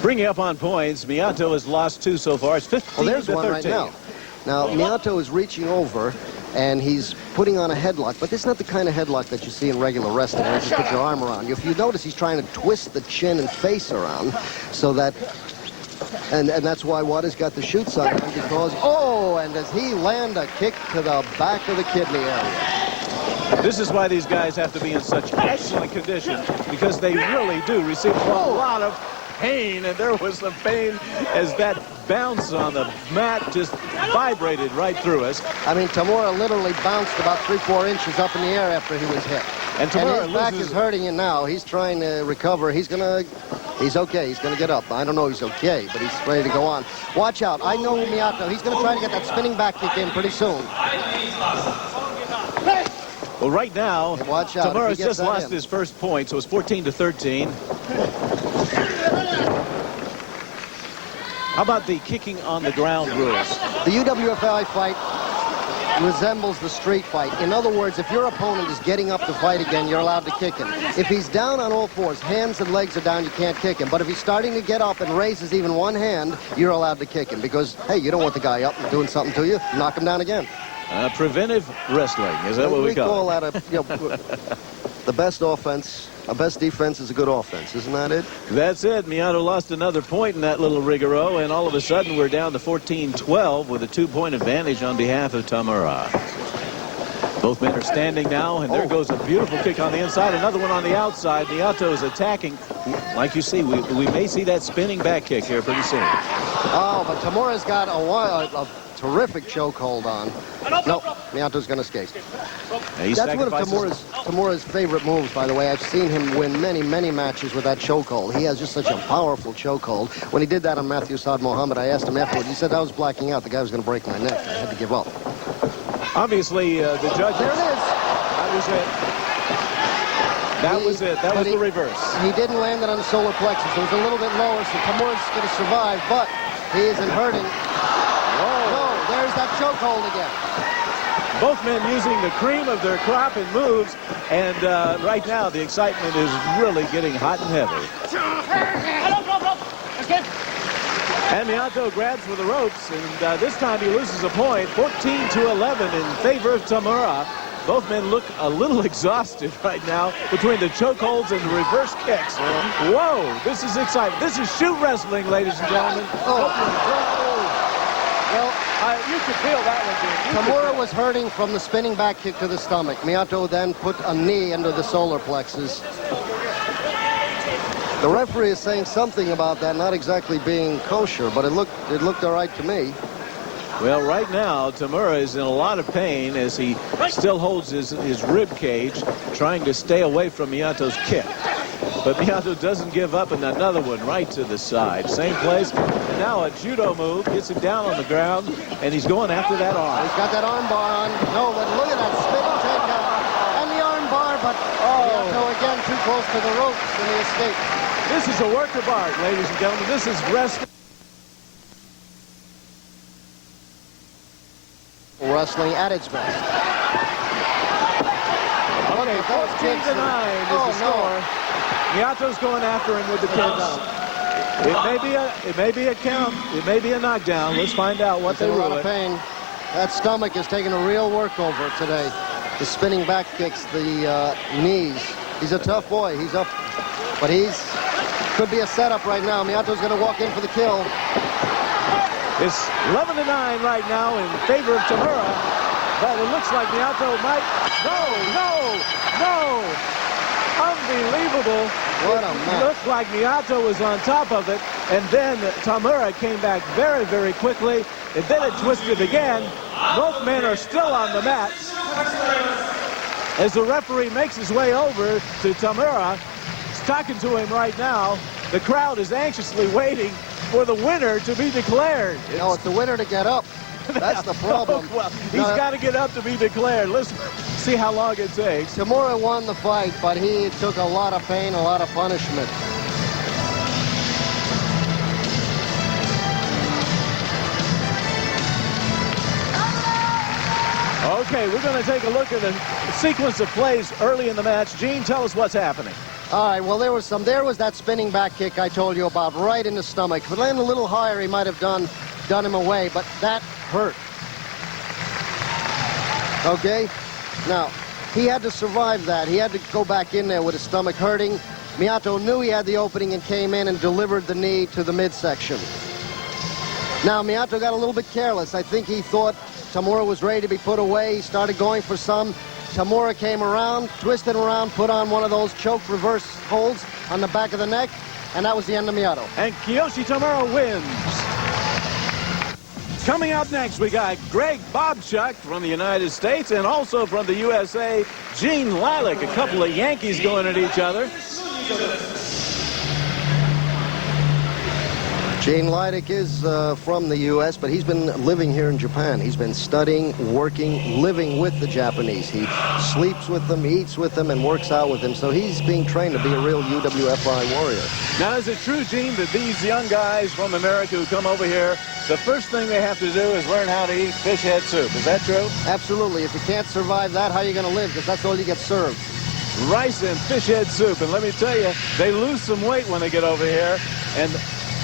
Bringing up on points, Miyato has lost 2 so far. It's 15-13. Well, there's one right now. Now, Miyato is reaching over, and he's putting on a headlock, but this is not the kind of headlock that you see in regular wrestling where you just put your arm around you. If you notice, he's trying to twist the chin and face around so that... And that's why Wada's got the shoot sign on, because... Oh, and does he land a kick to the back of the kidney area. This is why these guys have to be in such excellent condition, because they really do receive a lot of pain, and there was some pain as that bounce on the mat just vibrated right through us. I mean, Tamura literally bounced about 3-4 inches up in the air after he was hit. And his back is hurting him now. He's trying to recover. He's okay. He's going to get up. I don't know if he's okay, but he's ready to go on. Watch out. I know Miyato. He's going to try to get that spinning back kick in pretty soon. Well, right now, watch out. Tamura's just lost his first point, so it's 14-13. How about the kicking on the ground rules? The UWFI fight resembles the street fight. In other words, if your opponent is getting up to fight again, you're allowed to kick him. If he's down on all fours, hands and legs are down, you can't kick him. But if he's starting to get up and raises even one hand, you're allowed to kick him because, hey, you don't want the guy up and doing something to you. Knock him down again. Preventive wrestling, is that what we call it? That the best offense, a best defense is a good offense, isn't that it? That's it. Miyato lost another point in that little rigoro, and all of a sudden we're down to 14-12 with a 2-point advantage on behalf of Tamura. Both men are standing now, and there goes a beautiful kick on the inside, another one on the outside. Miyato is attacking. Like you see, we may see that spinning back kick here pretty soon. Oh, but Tamura's got a terrific chokehold on. No, Miyato's going to escape. That's one of Tamura's favorite moves, by the way. I've seen him win many, many matches with that chokehold. He has just such a powerful chokehold. When he did that on Matthew Saad Mohammed, I asked him afterwards. He said, I was blacking out. The guy was going to break my neck. I had to give up. Obviously, the judges... There it is. That was it. That was it. That was the reverse. He didn't land it on the solar plexus. It was a little bit lower, so Tamura's going to survive, but he isn't hurting. There's that chokehold again. Both men using the cream of their crop in moves, and right now the excitement is really getting hot and heavy. And Miyato grabs for the ropes, and this time he loses a point, 14-11 in favor of Tamura. Both men look a little exhausted right now between the chokeholds and the reverse kicks. Whoa, this is exciting. This is shoot wrestling, ladies and gentlemen. Well, You could feel that one, Jim. Tamura was hurting from the spinning back kick to the stomach. Miyato then put a knee into the solar plexus. The referee is saying something about that not exactly being kosher, but it looked all right to me. Well, right now, Tamura is in a lot of pain as he still holds his rib cage, trying to stay away from Miyato's kick. But Miyato doesn't give up, and another one right to the side. Same place. And now a judo move gets him down on the ground, and he's going after that arm. He's got that arm bar on. No, but look at that spinning takedown. And the arm bar, but Miyato again too close to the ropes in the escape. This is a work of art, ladies and gentlemen. This is wrestling. Wrestling at its best. Okay, 14-9 is the score. Miyato's going after him with the kick. It may be a count. It may be a knockdown. Let's find out what they rule. rule A lot it. of pain. That stomach is taking a real workover today. The spinning back kicks, the knees. He's a tough boy. He's up, but could be a setup right now. Miyato's going to walk in for the kill. It's 11-9 right now in favor of Tamura, but it looks like Miyato might. No! Unbelievable. What a match. It looked like Miyato was on top of it, and then Tamura came back very, very quickly, and then it twisted again. Both men are still on the mat. As the referee makes his way over to Tamura, he's talking to him right now. The crowd is anxiously waiting for the winner to be declared. No, it's the winner to get up. That's the problem. Well, he's got to get up to be declared. Let's see how long it takes. Tamura won the fight, but he took a lot of pain, a lot of punishment. Okay, we're going to take a look at a sequence of plays early in the match. Gene, tell us what's happening. All right, well, there was that spinning back kick I told you about, right in the stomach. If it landed a little higher, he might have done him away, but that hurt. Okay? Now, he had to survive that. He had to go back in there with his stomach hurting. Miyato knew he had the opening and came in and delivered the knee to the midsection. Now, Miyato got a little bit careless. I think he thought Tamura was ready to be put away. He started going for some. Tamura came around, twisted around, put on one of those choke reverse holds on the back of the neck, and that was the end of Miyato. And Kiyoshi Tamura wins. Coming up next, we got Greg Bobchick from the United States and also from the USA, Gene Lydick. A couple of Yankees going at each other. Gene Lydick is from the U.S., but he's been living here in Japan. He's been studying, working, living with the Japanese. He sleeps with them, eats with them, and works out with them. So he's being trained to be a real UWFI warrior. Now, is it true, Gene, that these young guys from America who come over here, the first thing they have to do is learn how to eat fish head soup? Is that true? Absolutely. If you can't survive that, how are you going to live? Because that's all you get served. Rice and fish head soup. And let me tell you, they lose some weight when they get over here. And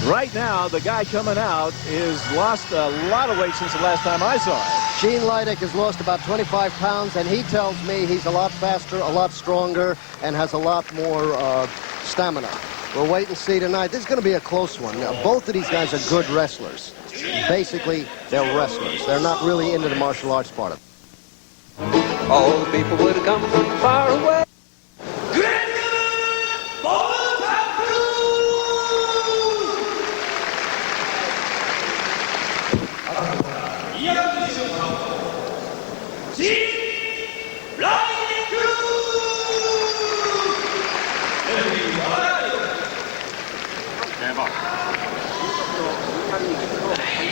right now, the guy coming out has lost a lot of weight since the last time I saw him. Gene Lydick has lost about 25 pounds, and he tells me he's a lot faster, a lot stronger, and has a lot more stamina. We'll wait and see tonight. This is going to be a close one. Now, both of these guys are good wrestlers. Basically, they're wrestlers. They're not really into the martial arts part of it. All the people would have come from far away.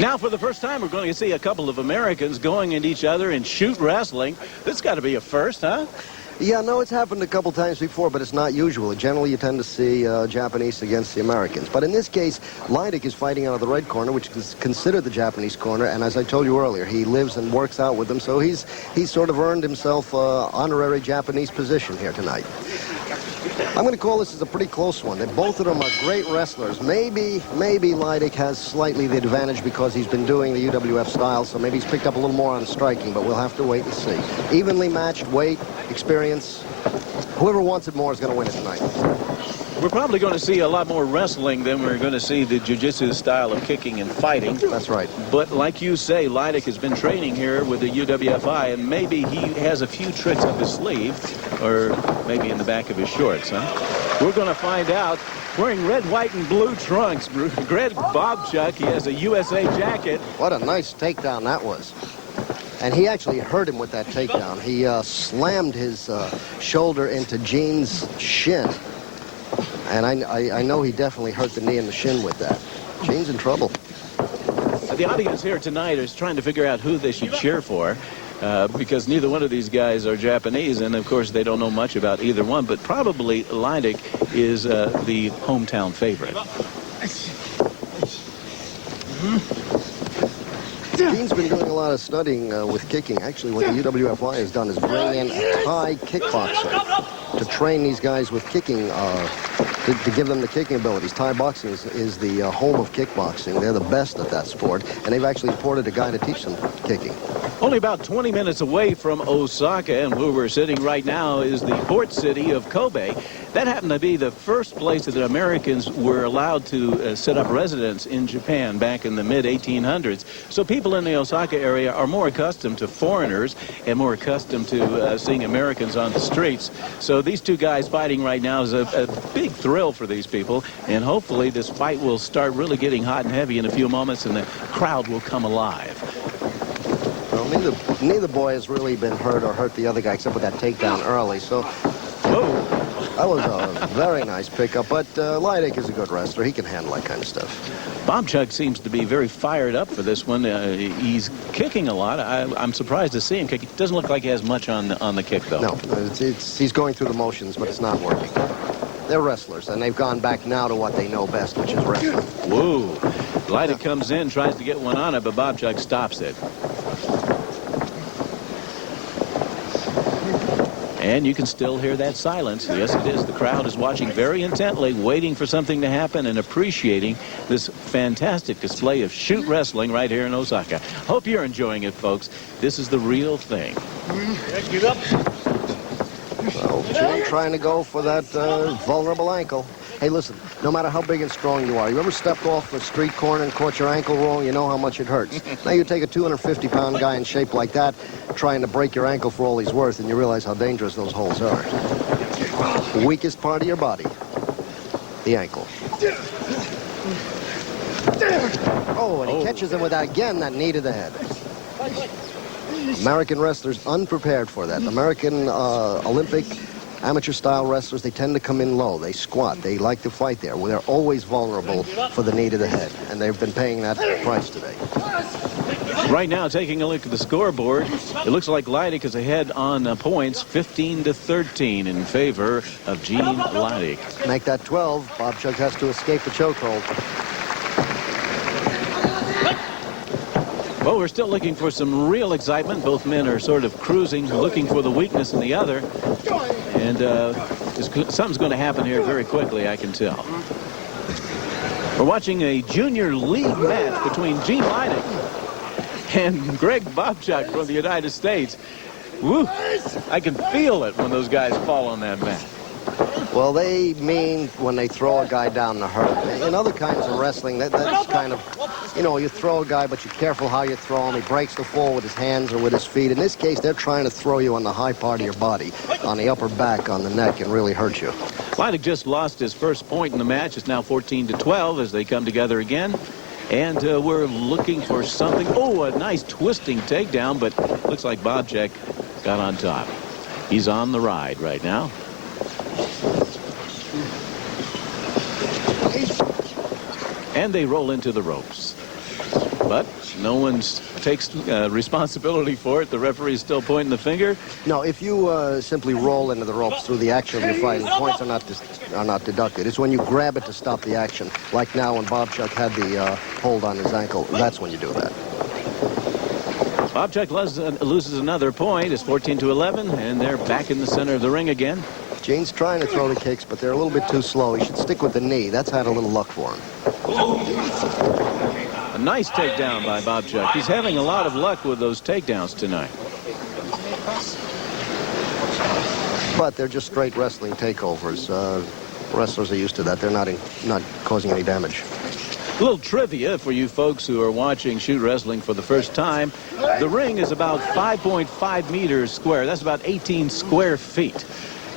Now, for the first time, we're going to see a couple of Americans going at each other in shoot wrestling. This got to be a first, huh? Yeah, no, it's happened a couple times before, but it's not usual. Generally, you tend to see Japanese against the Americans. But in this case, Lydick is fighting out of the red corner, which is considered the Japanese corner. And as I told you earlier, he lives and works out with them. So he's sort of earned himself honorary Japanese position here tonight. I'm going to call this as a pretty close one. Both of them are great wrestlers. Maybe Lydick has slightly the advantage because he's been doing the UWF style, so maybe he's picked up a little more on striking, but we'll have to wait and see. Evenly matched, weight, experience. Whoever wants it more is going to win it tonight. We're probably going to see a lot more wrestling than we're going to see the jiu-jitsu style of kicking and fighting. That's right. But like you say, Lydick has been training here with the UWFI, and maybe he has a few tricks up his sleeve, or maybe in the back of his shorts, huh? We're going to find out. Wearing red, white, and blue trunks, Greg Bobchick. He has a USA jacket. What a nice takedown that was. And he actually hurt him with that takedown. He slammed his shoulder into Gene's shin. And I know he definitely hurt the knee and the shin with that. Gene's in trouble. The audience here tonight is trying to figure out who they should cheer for. Because neither one of these guys are Japanese, and of course they don't know much about either one, but probably Lydick is the hometown favorite. Gene's been doing a lot of studying with kicking. Actually, what the UWFI has done is bring in a Thai kickboxer to train these guys with kicking, to give them the kicking abilities. Thai boxing is the home of kickboxing. They're the best at that sport, and they've actually imported a guy to teach them kicking. Only about 20 minutes away from Osaka, and where we're sitting right now is the port city of Kobe. That happened to be the first place that Americans were allowed to set up residence in Japan back in the mid-1800s. So people in the Osaka area are more accustomed to foreigners and more accustomed to seeing Americans on the streets. So these two guys fighting right now is a big thrill for these people, and hopefully this fight will start really getting hot and heavy in a few moments, and the crowd will come alive. Well, neither boy has really been hurt or hurt the other guy except with that takedown early. So that was a very nice pickup. But Lydick is a good wrestler. He can handle that kind of stuff. Bobchick seems to be very fired up for this one. He's kicking a lot. I'm surprised to see him kick. It doesn't look like he has much on the kick, though. No, he's going through the motions, but it's not working. They're wrestlers, and they've gone back now to what they know best, which is wrestling. Whoa. Lydick comes in, tries to get one on it, but Bobchick stops it. And you can still hear that silence. Yes, it is. The crowd is watching very intently, waiting for something to happen and appreciating this fantastic display of shoot wrestling right here in Osaka. Hope you're enjoying it, folks. This is the real thing. Get up. Well, Gene trying to go for that vulnerable ankle. Hey, listen, no matter how big and strong you are, you ever stepped off a street corner and caught your ankle wrong, you know how much it hurts. Now you take a 250-pound guy in shape like that, trying to break your ankle for all he's worth, and you realize how dangerous those holes are. The weakest part of your body, the ankle. Oh, and he catches him with that, again, that knee to the head. American wrestlers unprepared for that. American Olympic amateur-style wrestlers, they tend to come in low. They squat. They like to fight there. Well, they're always vulnerable for the knee to the head, and they've been paying that price today. Right now, taking a look at the scoreboard, it looks like Lydick is ahead on points, 15-13 in favor of Gene Lydick. Make that 12. Bobchick has to escape the chokehold. Well, we're still looking for some real excitement. Both men are sort of cruising, looking for the weakness in the other. And something's going to happen here very quickly, I can tell. We're watching a junior league match between Gene Lydick and Greg Bobchick from the United States. Woo! I can feel it when those guys fall on that mat. Well, they mean when they throw a guy down to hurt. In other kinds of wrestling, that's kind of, you know, you throw a guy, but you're careful how you throw him. He breaks the fall with his hands or with his feet. In this case, they're trying to throw you on the high part of your body, on the upper back, on the neck, and really hurt you. Lydick just lost his first point in the match. It's now 14-12 as they come together again. And we're looking for something. Oh, a nice twisting takedown, but looks like Bobchick got on top. He's on the ride right now. And they roll into the ropes. But no one takes responsibility for it. The referee is still pointing the finger. No, if you simply roll into the ropes through the action of your fighting, points are not deducted. It's when you grab it to stop the action, like now when Bobchick had the hold on his ankle. That's when you do that. Bobchick loses another point. It's 14-11, and they're back in the center of the ring again. Gene's trying to throw the kicks, but they're a little bit too slow. He should stick with the knee. That's had a little luck for him. A nice takedown by Bobchick. He's having a lot of luck with those takedowns tonight. But they're just straight wrestling takeovers. Wrestlers are used to that. They're not causing any damage. A little trivia for you folks who are watching shoot wrestling for the first time. The ring is about 5.5 meters square. That's about 18 square feet.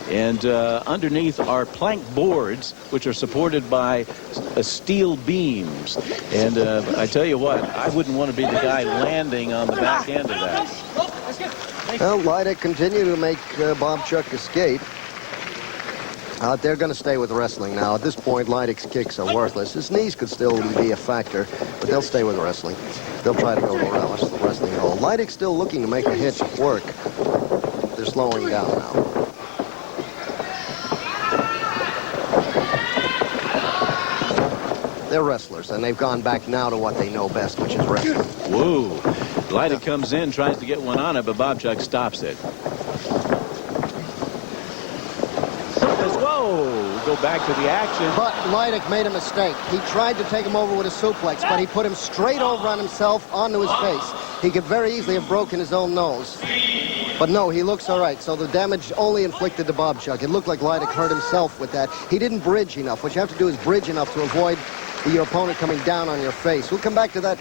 And underneath are plank boards, which are supported by steel beams. And I tell you what, I wouldn't want to be the guy landing on the back end of that. Well, Lydick continue to make Bobchick escape. They're going to stay with wrestling now. At this point, Lydick's kicks are worthless. His knees could still be a factor, but they'll stay with wrestling. They'll try to go to a wrestling hole. Lydick's still looking to make a hit work. They're slowing down now. They're wrestlers, and they've gone back now to what they know best, which is wrestling. Whoa. Lydick comes in, tries to get one on it, but Bobchick stops it. Whoa. Go back to the action. But Lydick made a mistake. He tried to take him over with a suplex, but he put him straight over on himself onto his face. He could very easily have broken his own nose. But no, he looks all right. So the damage only inflicted to Bobchick. It looked like Lydick hurt himself with that. He didn't bridge enough. What you have to do is bridge enough to avoid your opponent coming down on your face. We'll come back to that.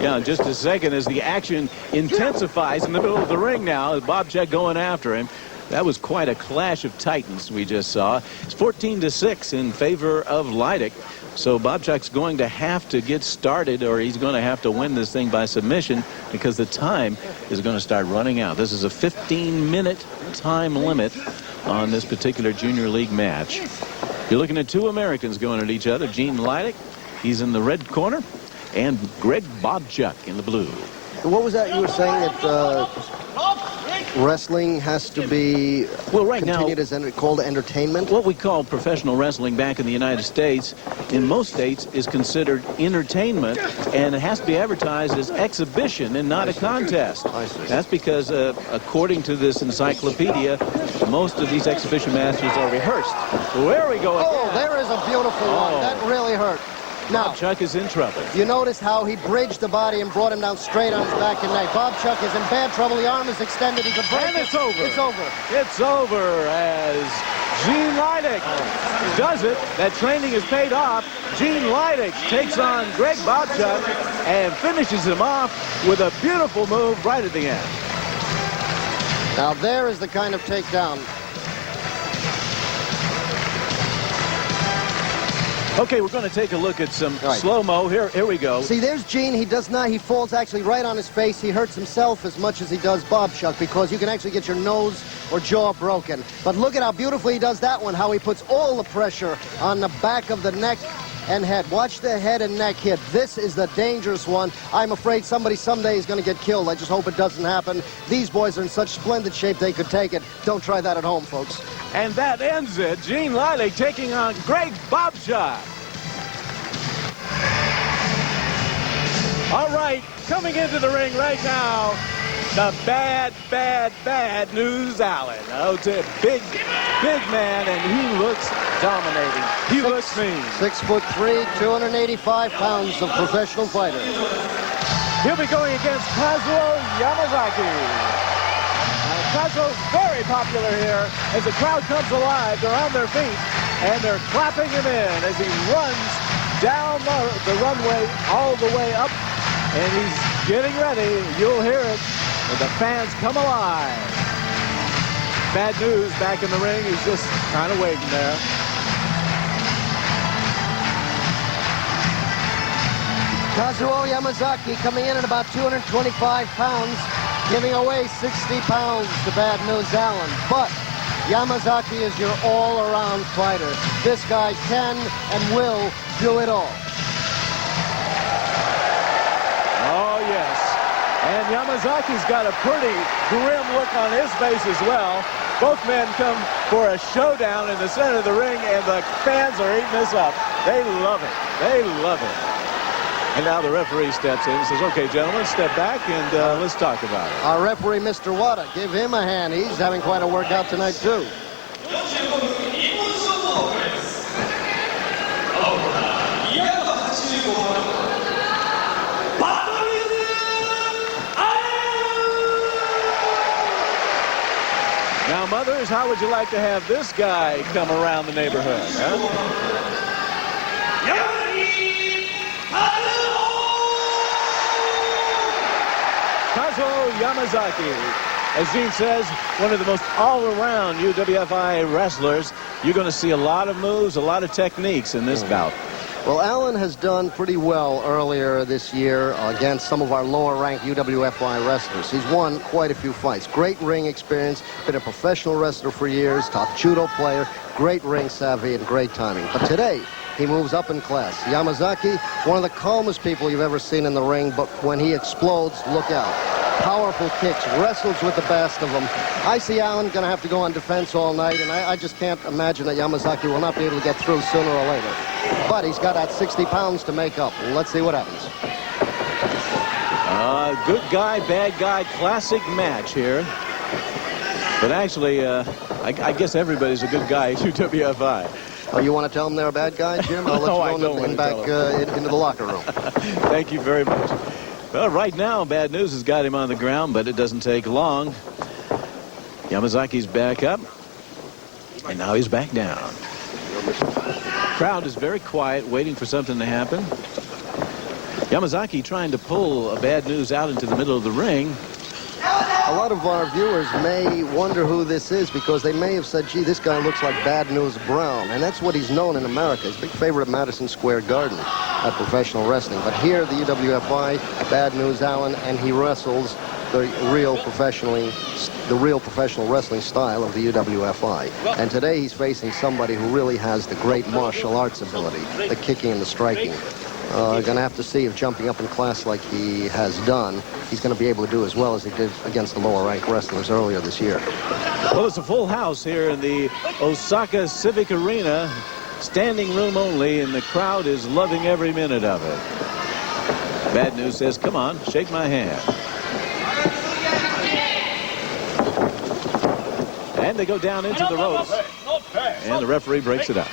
Yeah, in just a second as the action intensifies in the middle of the ring now. Bobchick going after him. That was quite a clash of titans we just saw. It's 14-6 in favor of Lydick. So Bobchick's going to have to get started, or he's going to have to win this thing by submission, because the time is going to start running out. This is a 15-minute time limit on this particular junior league match. You're looking at two Americans going at each other. Gene Lydick, he's in the red corner, and Greg Bobchick in the blue. What was that you were saying, that wrestling has to be continued as called entertainment? What we call professional wrestling back in the United States, in most states, is considered entertainment, and it has to be advertised as exhibition and not a contest. I see. That's because, according to this encyclopedia, most of these exhibition matches are rehearsed. Well, there we go again. Oh, there is a beautiful one. That really hurt. Now, Bobchick is in trouble. You notice how he bridged the body and brought him down straight on his back and neck. Bobchick is in bad trouble. The arm is extended. He can break And it's over. It's over. It's over as Gene Lydick does it. That training is paid off. Gene Lydick takes on Greg Bobchick and finishes him off with a beautiful move right at the end. Now, there is the kind of takedown. Okay, we're going to take a look at some slow-mo. Here we go. See, there's Gene. He does not. He falls actually right on his face. He hurts himself as much as he does Bobchick, because you can actually get your nose or jaw broken. But look at how beautifully he does that one, how he puts all the pressure on the back of the neck and head. Watch the head and neck hit. This is the dangerous one. I'm afraid somebody someday is going to get killed. I just hope it doesn't happen. These boys are in such splendid shape they could take it. Don't try that at home, folks. And that ends it. Gene Lydick taking on Greg Bobchick. All right, coming into the ring right now, the bad news Allen. Oh, big man, and he looks dominating. He looks mean. 6'3", 285 pounds of professional fighter. He'll be going against Kazuo Yamazaki. Kazuo's very popular here. As the crowd comes alive, they're on their feet, and they're clapping him in as he runs down the runway all the way up, and he's getting ready. You'll hear it when the fans come alive. Bad news back in the ring. He's just kind of waiting there. Kazuo Yamazaki coming in at about 225 pounds, giving away 60 pounds to Bad News Allen. But Yamazaki is your all-around fighter. This guy can and will do it all. Oh, yes. And Yamazaki's got a pretty grim look on his face as well. Both men come for a showdown in the center of the ring, and the fans are eating this up. They love it. They love it. And now the referee steps in and says, okay, gentlemen, step back and let's talk about it. Our referee, Mr. Wada, give him a hand. He's having quite a workout tonight, too. Now, mothers, how would you like to have this guy come around the neighborhood? Huh? Kazuo Yamazaki. As Gene says, one of the most all-around UWFI wrestlers. You're going to see a lot of moves, a lot of techniques in this bout. Well, Alan has done pretty well earlier this year against some of our lower-ranked UWFI wrestlers. He's won quite a few fights. Great ring experience, been a professional wrestler for years, top judo player, great ring savvy, and great timing. But today, he moves up in class. Yamazaki, one of the calmest people you've ever seen in the ring, but when he explodes, look out. Powerful kicks, wrestles with the best of them. I see Alan going to have to go on defense all night, and I just can't imagine that Yamazaki will not be able to get through sooner or later. But he's got that 60 pounds to make up. Let's see what happens. Good guy, bad guy, classic match here. But actually, I guess everybody's a good guy at UWFI. Oh, you want to tell them they're a bad guy, Jim? I'll let you go back into the locker room. Thank you very much. Well, right now, bad news has got him on the ground, but it doesn't take long. Yamazaki's back up, and now he's back down. Crowd is very quiet, waiting for something to happen. Yamazaki trying to pull a bad news out into the middle of the ring. A lot of our viewers may wonder who this is because they may have said, gee, this guy looks like Bad News Brown. And that's what he's known in America. He's a big favorite of Madison Square Garden at professional wrestling. But here, the UWFI, Bad News Allen, and he wrestles the real professional wrestling style of the UWFI. And today, he's facing somebody who really has the great martial arts ability, the kicking and the striking. Going to have to see if jumping up in class like he has done, he's going to be able to do as well as he did against the lower-ranked wrestlers earlier this year. Well, it's a full house here in the Osaka Civic Arena. Standing room only, and the crowd is loving every minute of it. Bad News says, come on, shake my hand. And they go down into the ropes. And the referee breaks it up.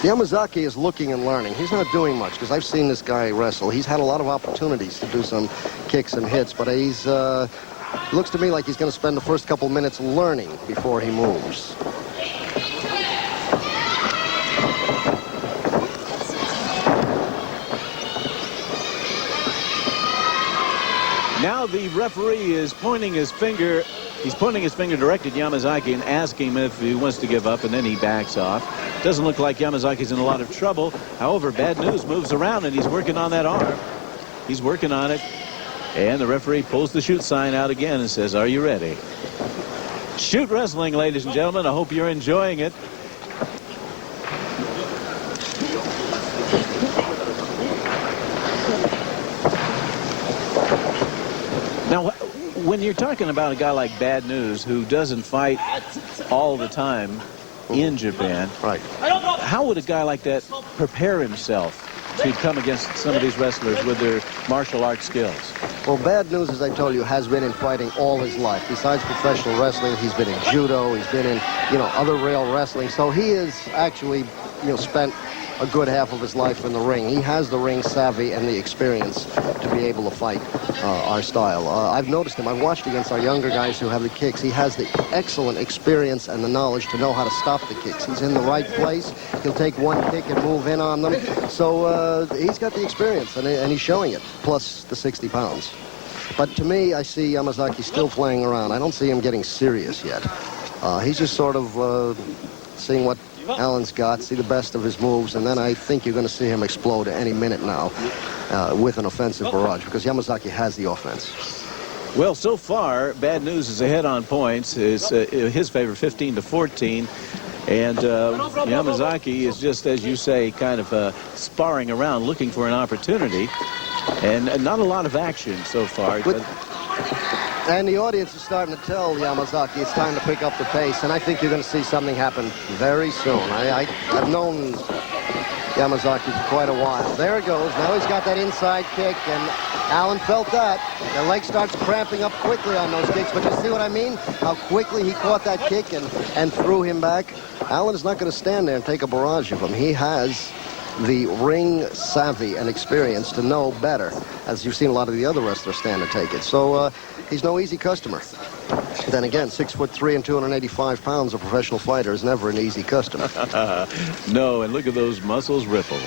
Yamazaki is looking and learning. He's not doing much because I've seen this guy wrestle. He's had a lot of opportunities to do some kicks and hits, but he's looks to me like he's going to spend the first couple minutes learning before he moves. Now the referee is pointing his finger. He's pointing his finger directly at Yamazaki and asking him if he wants to give up, and then he backs off. Doesn't look like Yamazaki's in a lot of trouble. However, Bad News moves around, and he's working on that arm. He's working on it. And the referee pulls the shoot sign out again and says, are you ready? Shoot wrestling, ladies and gentlemen. I hope you're enjoying it. Now, when you're talking about a guy like Bad News who doesn't fight all the time in Japan, right? How would a guy like that prepare himself to come against some of these wrestlers with their martial arts skills? Well, Bad News, as I told you, has been in fighting all his life. Besides professional wrestling, he's been in judo, he's been in, other rail wrestling. So he has actually, spent a good half of his life in the ring. He has the ring savvy and the experience to be able to fight our style. I've noticed him. I've watched against our younger guys who have the kicks. He has the excellent experience and the knowledge to know how to stop the kicks. He's in the right place. He'll take one kick and move in on them. So he's got the experience, and he's showing it, plus the 60 pounds. But to me, I see Yamazaki still playing around. I don't see him getting serious yet. He's just sort of seeing what Allen's got, see the best of his moves, and then I think you're going to see him explode at any minute now with an offensive barrage, because Yamazaki has the offense. Well, so far, Bad News is ahead on points. It's his favor, 15-14. And Yamazaki is just, as you say, kind of sparring around, looking for an opportunity. And not a lot of action so far. And the audience is starting to tell Yamazaki it's time to pick up the pace, and I think you're going to see something happen very soon. I've known Yamazaki for quite a while. There it goes. Now he's got that inside kick, and Allen felt that. The leg starts cramping up quickly on those kicks, but you see what I mean? How quickly he caught that kick and threw him back. Allen is not going to stand there and take a barrage of him. He has the ring savvy and experience to know better, as you've seen a lot of the other wrestlers stand and take it. So he's no easy customer. Then again, 6'3" and 285 pounds, a professional fighter is never an easy customer. No, and look at those muscles ripple.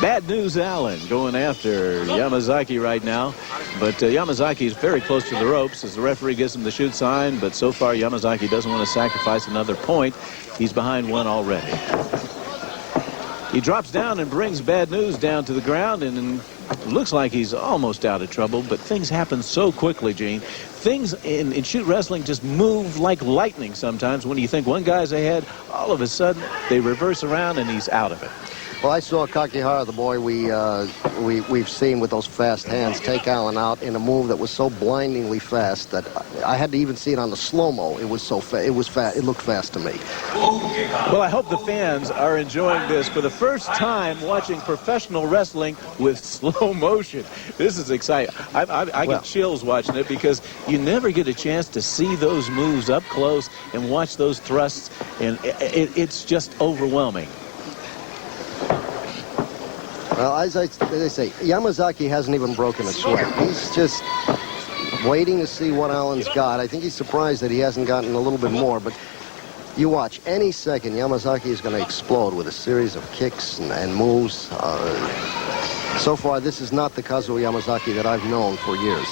Bad News Allen going after Yamazaki right now. But Yamazaki is very close to the ropes as the referee gives him the shoot sign. But so far, Yamazaki doesn't want to sacrifice another point. He's behind one already. He drops down and brings Bad News down to the ground, and it looks like he's almost out of trouble. But things happen so quickly, Gene. Things in shoot wrestling just move like lightning sometimes. When you think one guy's ahead, all of a sudden they reverse around and he's out of it. Well, I saw Kakihara, the boy we've seen with those fast hands, take Allen out in a move that was so blindingly fast that I had to even see it on the slow-mo. It was so fast. It was fast. It looked fast to me. Well, I hope the fans are enjoying this for the first time, watching professional wrestling with slow motion. This is exciting. I get chills watching it because you never get a chance to see those moves up close and watch those thrusts, and it's just overwhelming. Well, as they say, Yamazaki hasn't even broken a sweat. He's just waiting to see what Allen's got. I think he's surprised that he hasn't gotten a little bit more, but you watch, any second, Yamazaki is going to explode with a series of kicks and moves. So far, this is not the Kazuo Yamazaki that I've known for years.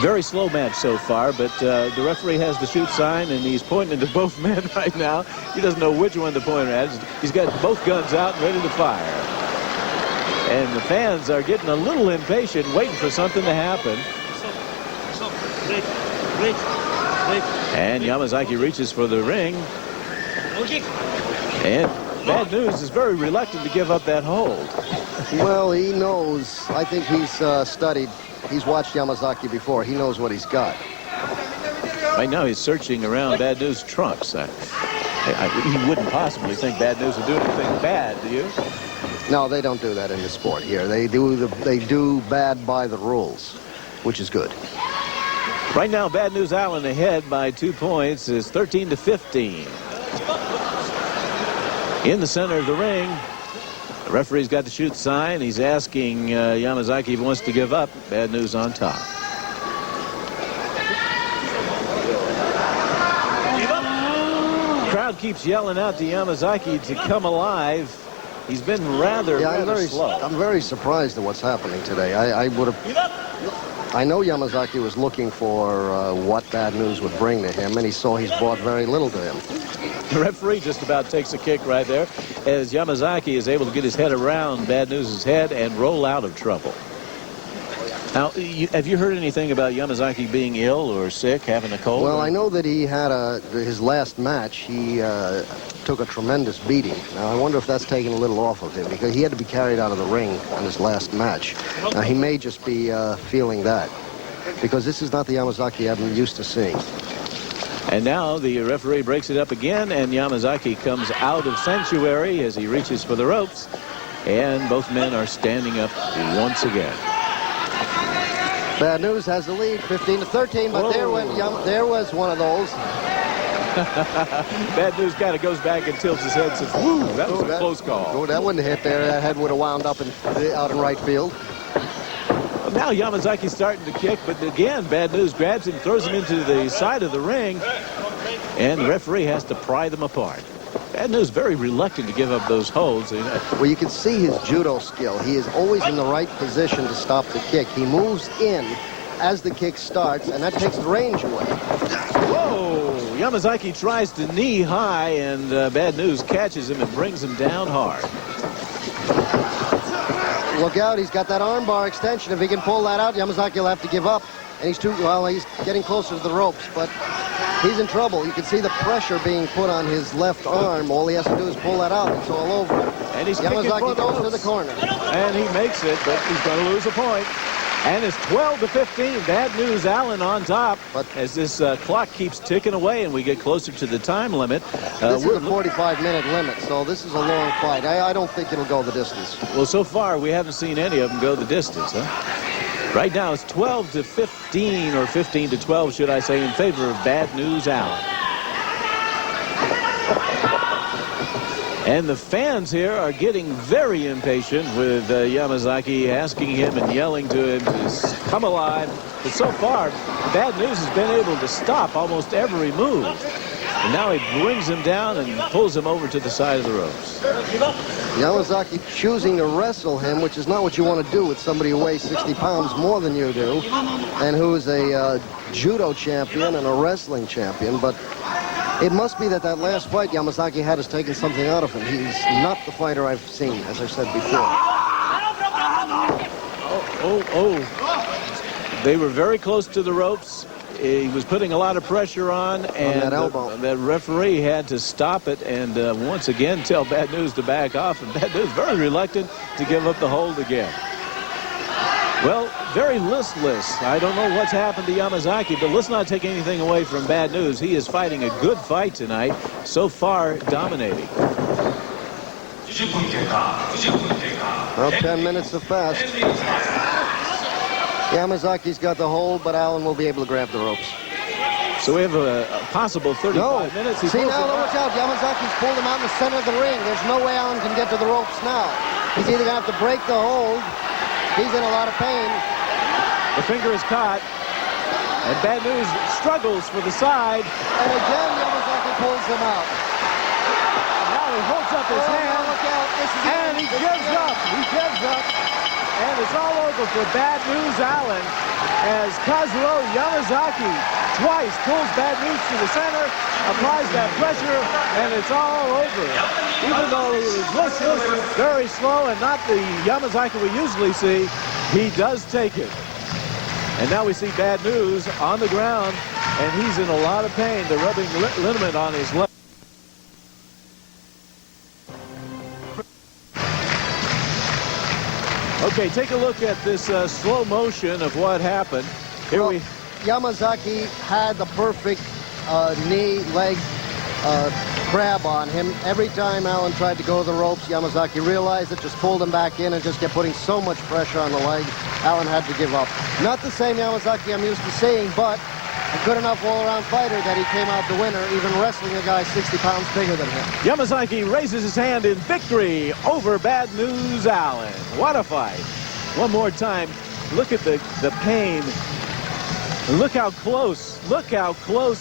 Very slow match so far, but the referee has the shoot sign, and he's pointing to both men right now. He doesn't know which one to point at. He's got both guns out and ready to fire. And the fans are getting a little impatient, waiting for something to happen. And Yamazaki reaches for the ring. And Bad News is very reluctant to give up that hold. Well, he knows. I think he's studied. He's watched Yamazaki before. He knows what he's got. Right now he's searching around Bad News' trunks. He wouldn't possibly think Bad News would do anything bad, do you? No, they don't do that in the sport here. They do bad by the rules, which is good. Right now, Bad News Allen ahead by 2 points is 13-15. In the center of the ring, the referee's got the shoot sign. He's asking Yamazaki if he wants to give up. Bad News on top. The crowd keeps yelling out to Yamazaki to come alive. He's been rather slow. I'm very surprised at what's happening today. I know Yamazaki was looking for what Bad News would bring to him, and he saw he's brought very little to him. The referee just about takes a kick right there as Yamazaki is able to get his head around Bad News' head and roll out of trouble. Now, have you heard anything about Yamazaki being ill or sick, having a cold? Well, I know that he had his last match. He took a tremendous beating. Now, I wonder if that's taken a little off of him, because he had to be carried out of the ring on his last match. Now, he may just be feeling that, because this is not the Yamazaki I'm used to seeing. And now the referee breaks it up again, and Yamazaki comes out of sanctuary as he reaches for the ropes, and both men are standing up once again. Bad News has the lead, 15-13, but there was one of those. Bad News kind of goes back and tilts his head and says, "Woo, that was a close call." Oh, that wouldn't have hit there. That head would have wound up out in right field. Well, now Yamazaki's starting to kick, but again, Bad News grabs him, throws him into the side of the ring, and the referee has to pry them apart. Bad News very reluctant to give up those holds. Well, you can see his judo skill. He is always in the right position to stop the kick. He moves in as the kick starts, and that takes the range away. Whoa! Yamazaki tries to knee high, and Bad News catches him and brings him down hard. Look out, he's got that armbar extension. If he can pull that out, Yamazaki will have to give up. And he's getting closer to the ropes, but he's in trouble. You can see the pressure being put on his left arm. All he has to do is pull that out. It's all over. And he's Yamazaki goes to the corner. And he makes it, but he's going to lose a point. And it's 12-15. Bad News Allen on top. But as this clock keeps ticking away and we get closer to the time limit. This is a 45-minute limit, so this is a long fight. I don't think it'll go the distance. Well, so far we haven't seen any of them go the distance, huh? Right now it's 12-15, or 15-12, should I say, in favor of Bad News Allen. And the fans here are getting very impatient with Yamazaki, asking him and yelling to him to come alive. But so far, Bad News has been able to stop almost every move. And now he brings him down and pulls him over to the side of the ropes. Yamazaki choosing to wrestle him, which is not what you want to do with somebody who weighs 60 pounds more than you do, and who is a judo champion and a wrestling champion. But it must be that last fight Yamazaki had has taken something out of him. He's not the fighter I've seen, as I said before. They were very close to the ropes. He was putting a lot of pressure on, and that elbow. The referee had to stop it and once again tell Bad News to back off. And Bad News very reluctant to give up the hold again. Well, very listless. I don't know what's happened to Yamazaki, but let's not take anything away from Bad News. He is fighting a good fight tonight, so far dominating. Well, 10 minutes of fast. Yamazaki's got the hold, but Allen will be able to grab the ropes. So we have a possible 35 minutes. See, now, watch out. Yamazaki's pulled him out in the center of the ring. There's no way Allen can get to the ropes now. He's either going to have to break the hold. He's in a lot of pain. The finger is caught. And Bad News struggles for the side. And again, Yamazaki pulls him out. Now he holds up his hand. Look out. And he gives up. He gives up. And it's all over for Bad News Allen as Kazuo Yamazaki twice pulls Bad News to the center, applies that pressure, and it's all over. Even though he was listless, very slow, and not the Yamazaki we usually see, he does take it. And now we see Bad News on the ground, and he's in a lot of pain. The rubbing liniment on his leg. Okay, take a look at this slow motion of what happened. Yamazaki had the perfect knee, leg grab on him. Every time Allen tried to go to the ropes, Yamazaki realized it, just pulled him back in and just kept putting so much pressure on the leg. Allen had to give up. Not the same Yamazaki I'm used to seeing, but a good enough all-around fighter that he came out the winner, even wrestling a guy 60 pounds bigger than him. Yamazaki raises his hand in victory over Bad News Allen. What a fight. One more time, look at the pain. Look how close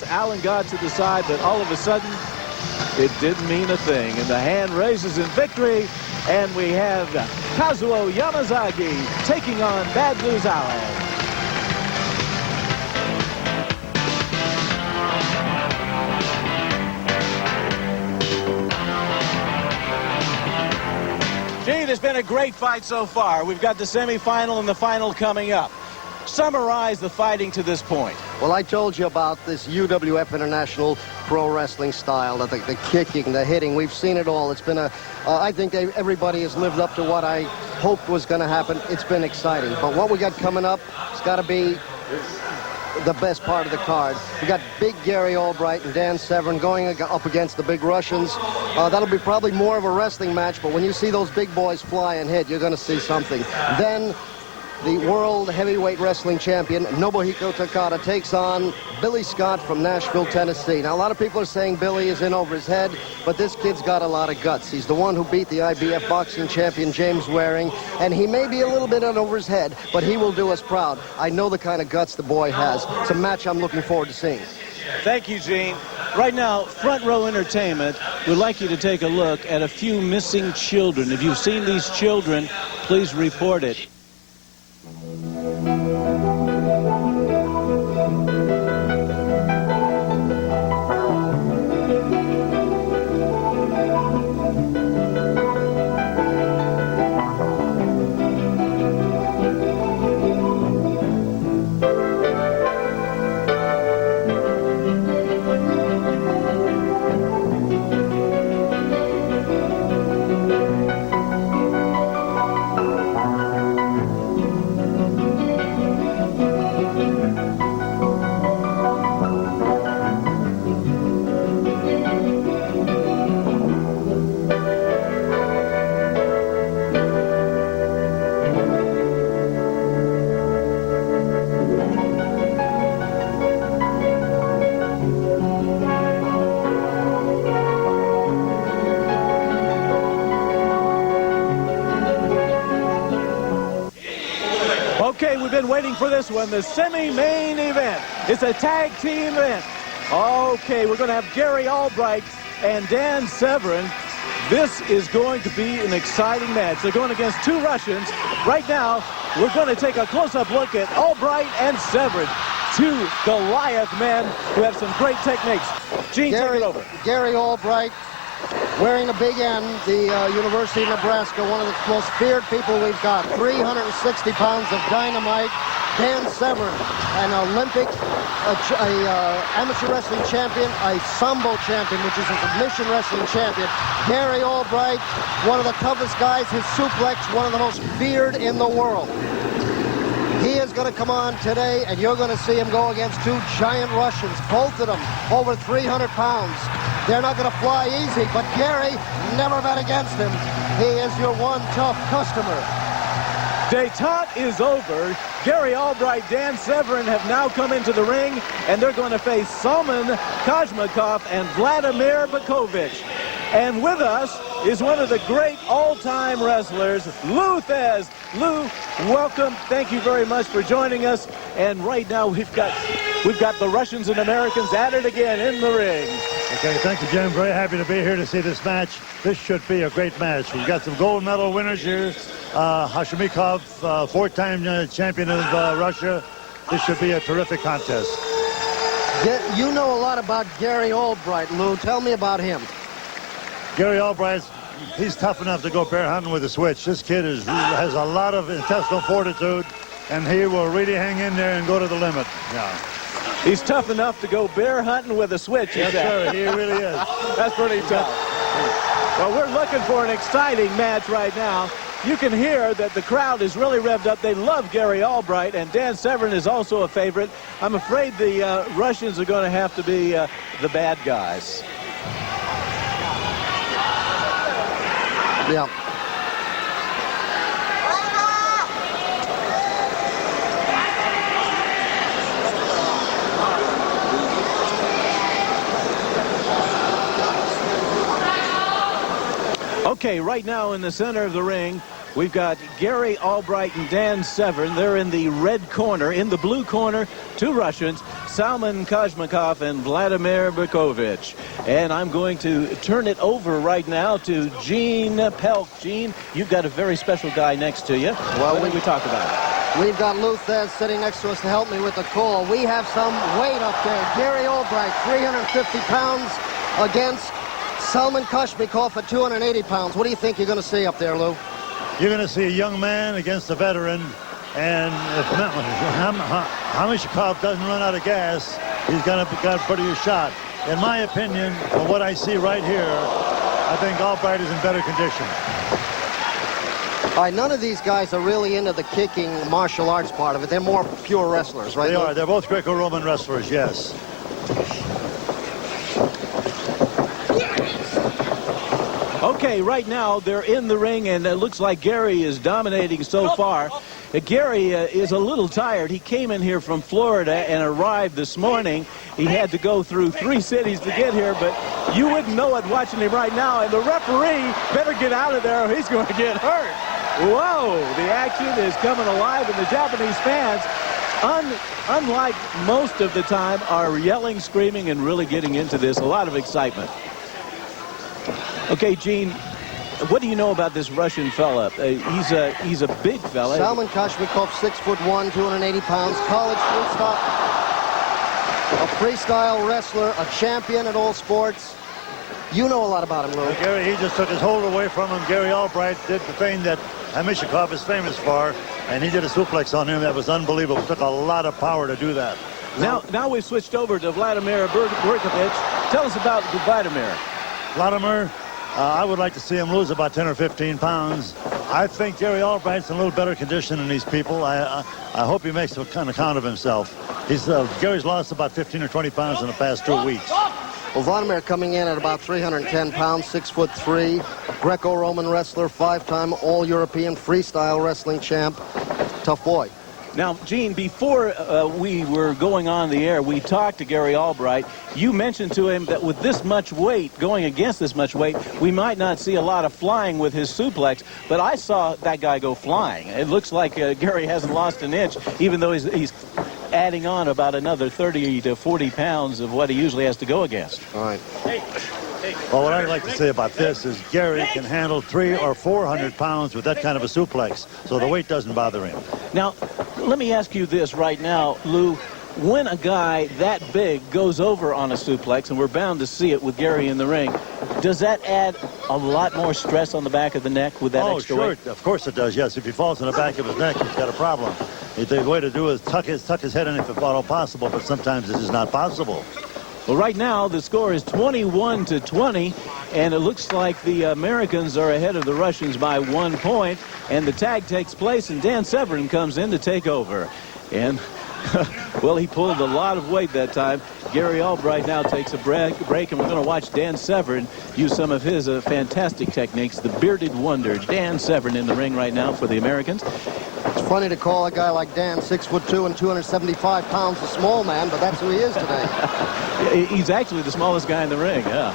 Allen got to the side, but all of a sudden, it didn't mean a thing. And the hand raises in victory, and we have Kazuo Yamazaki taking on Bad News Allen. Gene, it's been a great fight so far. We've got the semifinal and the final coming up. Summarize the fighting to this point. Well, I told you about this UWF International Pro Wrestling style, the kicking, the hitting. We've seen it all. It's been I think everybody has lived up to what I hoped was going to happen. It's been exciting. But what we got coming up, it's got to be the best part of the card. We got Big Gary Albright and Dan Severn going up against the Big Russians. That'll be probably more of a wrestling match, but when you see those big boys fly and hit, you're going to see something. Then the World Heavyweight Wrestling Champion, Nobuhiko Takada, takes on Billy Scott from Nashville, Tennessee. Now, a lot of people are saying Billy is in over his head, but this kid's got a lot of guts. He's the one who beat the IBF boxing champion, James Waring, and he may be a little bit in over his head, but he will do us proud. I know the kind of guts the boy has. It's a match I'm looking forward to seeing. Thank you, Gene. Right now, Front Row Entertainment would like you to take a look at a few missing children. If you've seen these children, please report it. Okay, we've been waiting for this one, the semi-main event. It's a tag team event. Okay, we're going to have Gary Albright and Dan Severn. This is going to be an exciting match. They're going against two Russians. Right now, we're going to take a close-up look at Albright and Severn, two Goliath men who have some great techniques. Gene, take it over. Gary Albright, wearing a big N, the University of Nebraska, one of the most feared people we've got. 360 pounds of dynamite. Dan Severn, an Olympic, amateur wrestling champion, a Sambo champion, which is a submission wrestling champion. Gary Albright, one of the toughest guys. His suplex, one of the most feared in the world. He is going to come on today, and you're going to see him go against two giant Russians, both of them over 300 pounds. They're not going to fly easy, but Gary never bet against him. He is your one tough customer. Détente is over. Gary Albright, Dan Severn have now come into the ring, and they're going to face Salman Hashimikov and Vladimir Berkovich. And with us is one of the great all-time wrestlers, Lou Thez. Lou, welcome. Thank you very much for joining us. And right now we've got the Russians and Americans at it again in the ring. Okay, thank you, Jim. Very happy to be here to see this match. This should be a great match. We've got some gold medal winners here. Hashimikov, four-time champion of Russia. This should be a terrific contest. You know a lot about Gary Albright, Lou. Tell me about him. Gary Albright, he's tough enough to go bear hunting with a switch. This kid has a lot of intestinal fortitude, and he will really hang in there and go to the limit. Yeah. He's tough enough to go bear hunting with a switch. Yes, sir, he really is. That's pretty tough. Well, we're looking for an exciting match right now. You can hear that the crowd is really revved up. They love Gary Albright, and Dan Severn is also a favorite. I'm afraid the Russians are going to have to be the bad guys. Yeah. Okay, right now in the center of the ring, we've got Gary Albright and Dan Severn. They're in the red corner. In the blue corner, two Russians, Salman Hashimikov and Vladimir Berkovich. And I'm going to turn it over right now to Gene Pelk. Gene, you've got a very special guy next to you. Well, what did we talk about? We've got Lou Thez sitting next to us to help me with the call. We have some weight up there. Gary Albright, 350 pounds against Salman Hashimikov at 280 pounds. What do you think you're going to see up there, Lou? You're going to see a young man against a veteran, and if Hashimikov doesn't run out of gas, he's got a pretty shot. In my opinion, from what I see right here, I think Albright is in better condition. All right, none of these guys are really into the kicking martial arts part of it. They're more pure wrestlers, right? They are. They're both Greco-Roman wrestlers, yes. Okay, right now they're in the ring, and it looks like Gary is dominating so far. Gary is a little tired. He came in here from Florida and arrived this morning. He had to go through 3 cities to get here, but you wouldn't know it watching him right now. And the referee better get out of there or he's going to get hurt. Whoa, the action is coming alive, and the Japanese fans, unlike most of the time, are yelling, screaming, and really getting into this. A lot of excitement. Okay, Gene, what do you know about this Russian fella? He's a big fella. Salman Hashimikov, 6'1", 280 pounds, college freestyle, a freestyle wrestler, a champion at all sports. You know a lot about him, Lou. Gary, he just took his hold away from him. Gary Albright did the thing that Hashimikov is famous for, and he did a suplex on him that was unbelievable. It took a lot of power to do that. Now we've switched over to Vladimir Berkovich. Tell us about Vladimir. Vladimir, I would like to see him lose about 10 or 15 pounds. I think Gary Albright's in a little better condition than these people. I hope he makes a kind of count of himself. Gary's lost about 15 or 20 pounds in the past 2 weeks. Well, Vladimir coming in at about 310 pounds, 6'3", Greco-Roman wrestler, 5-time All-European freestyle wrestling champ. Tough boy. Now, Gene, before we were going on the air, we talked to Gary Albright. You mentioned to him that with this much weight, going against this much weight, we might not see a lot of flying with his suplex, but I saw that guy go flying. It looks like Gary hasn't lost an inch, even though he's adding on about another 30 to 40 pounds of what he usually has to go against. All right. Well, what I'd like to say about this is Gary can handle 300 or 400 pounds with that kind of a suplex, so the weight doesn't bother him. Now, let me ask you this right now, Lou. When a guy that big goes over on a suplex, and we're bound to see it with Gary in the ring, does that add a lot more stress on the back of the neck with that extra weight? Of course it does, yes. If he falls in the back of his neck, he's got a problem. The way to do is tuck his head in if at all possible, but sometimes this is not possible. Well, right now, the score is 21-20, and it looks like the Americans are ahead of the Russians by 1 point, and the tag takes place, and Dan Severn comes in to take over. And, well, he pulled a lot of weight that time. Gary Albright now takes a break, and we're going to watch Dan Severn use some of his fantastic techniques. The bearded wonder, Dan Severn, in the ring right now for the Americans. It's funny to call a guy like Dan 6'2" and 275 pounds a small man, but that's who he is today. He's actually the smallest guy in the ring, yeah.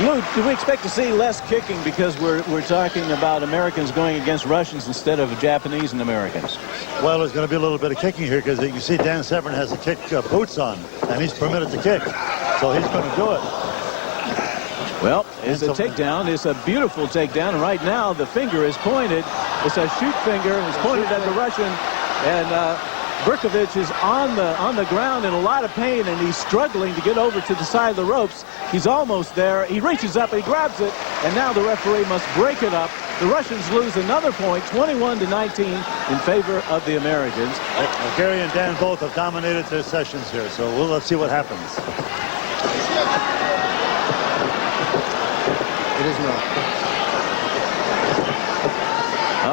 Lou, do we expect to see less kicking because we're talking about Americans going against Russians instead of Japanese and Americans? Well, there's going to be a little bit of kicking here because you see Dan Severn has the kick boots on, and he's permitted to kick, so he's going to do it. Well, it's a takedown. It's a beautiful takedown. And right now, the finger is pointed. It's a shoot finger. It's pointed at the Russian. And Berkovich is on the ground in a lot of pain, and he's struggling to get over to the side of the ropes. He's almost there. He reaches up, he grabs it, and now the referee must break it up. The Russians lose another point, 21-19, in favor of the Americans. Gary and Dan both have dominated their sessions here, so let's see what happens. It is not.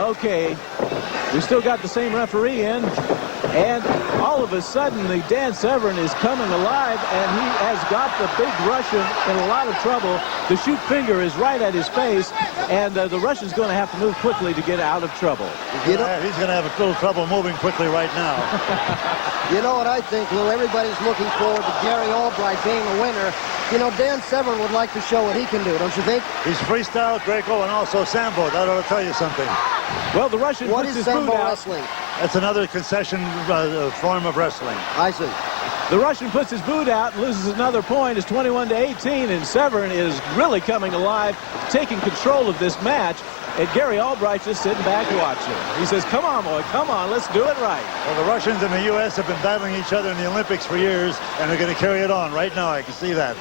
Okay, we still got the same referee in, and all of a sudden the Dan Severn is coming alive, and he has got the big Russian in a lot of trouble. The shoot finger is right at his face, and the Russian's going to have to move quickly to get out of trouble. He's going to have a little trouble moving quickly right now. You know what I think, Lou? Everybody's looking forward to Gary Albright being the winner. You know, Dan Severn would like to show what he can do, don't you think? He's freestyle, Greco, and also Sambo. That ought to tell you something. Well, the Russian What puts is his boot Sambo out. wrestling? That's another concession form of wrestling. I see. The Russian puts his boot out and loses another point. It's 21-18, and Severn is really coming alive, taking control of this match. And Gary Albright just sitting back watching. He says, come on, boy, come on, let's do it right. Well, the Russians and the U.S. have been battling each other in the Olympics for years, and they're going to carry it on right now. I can see that.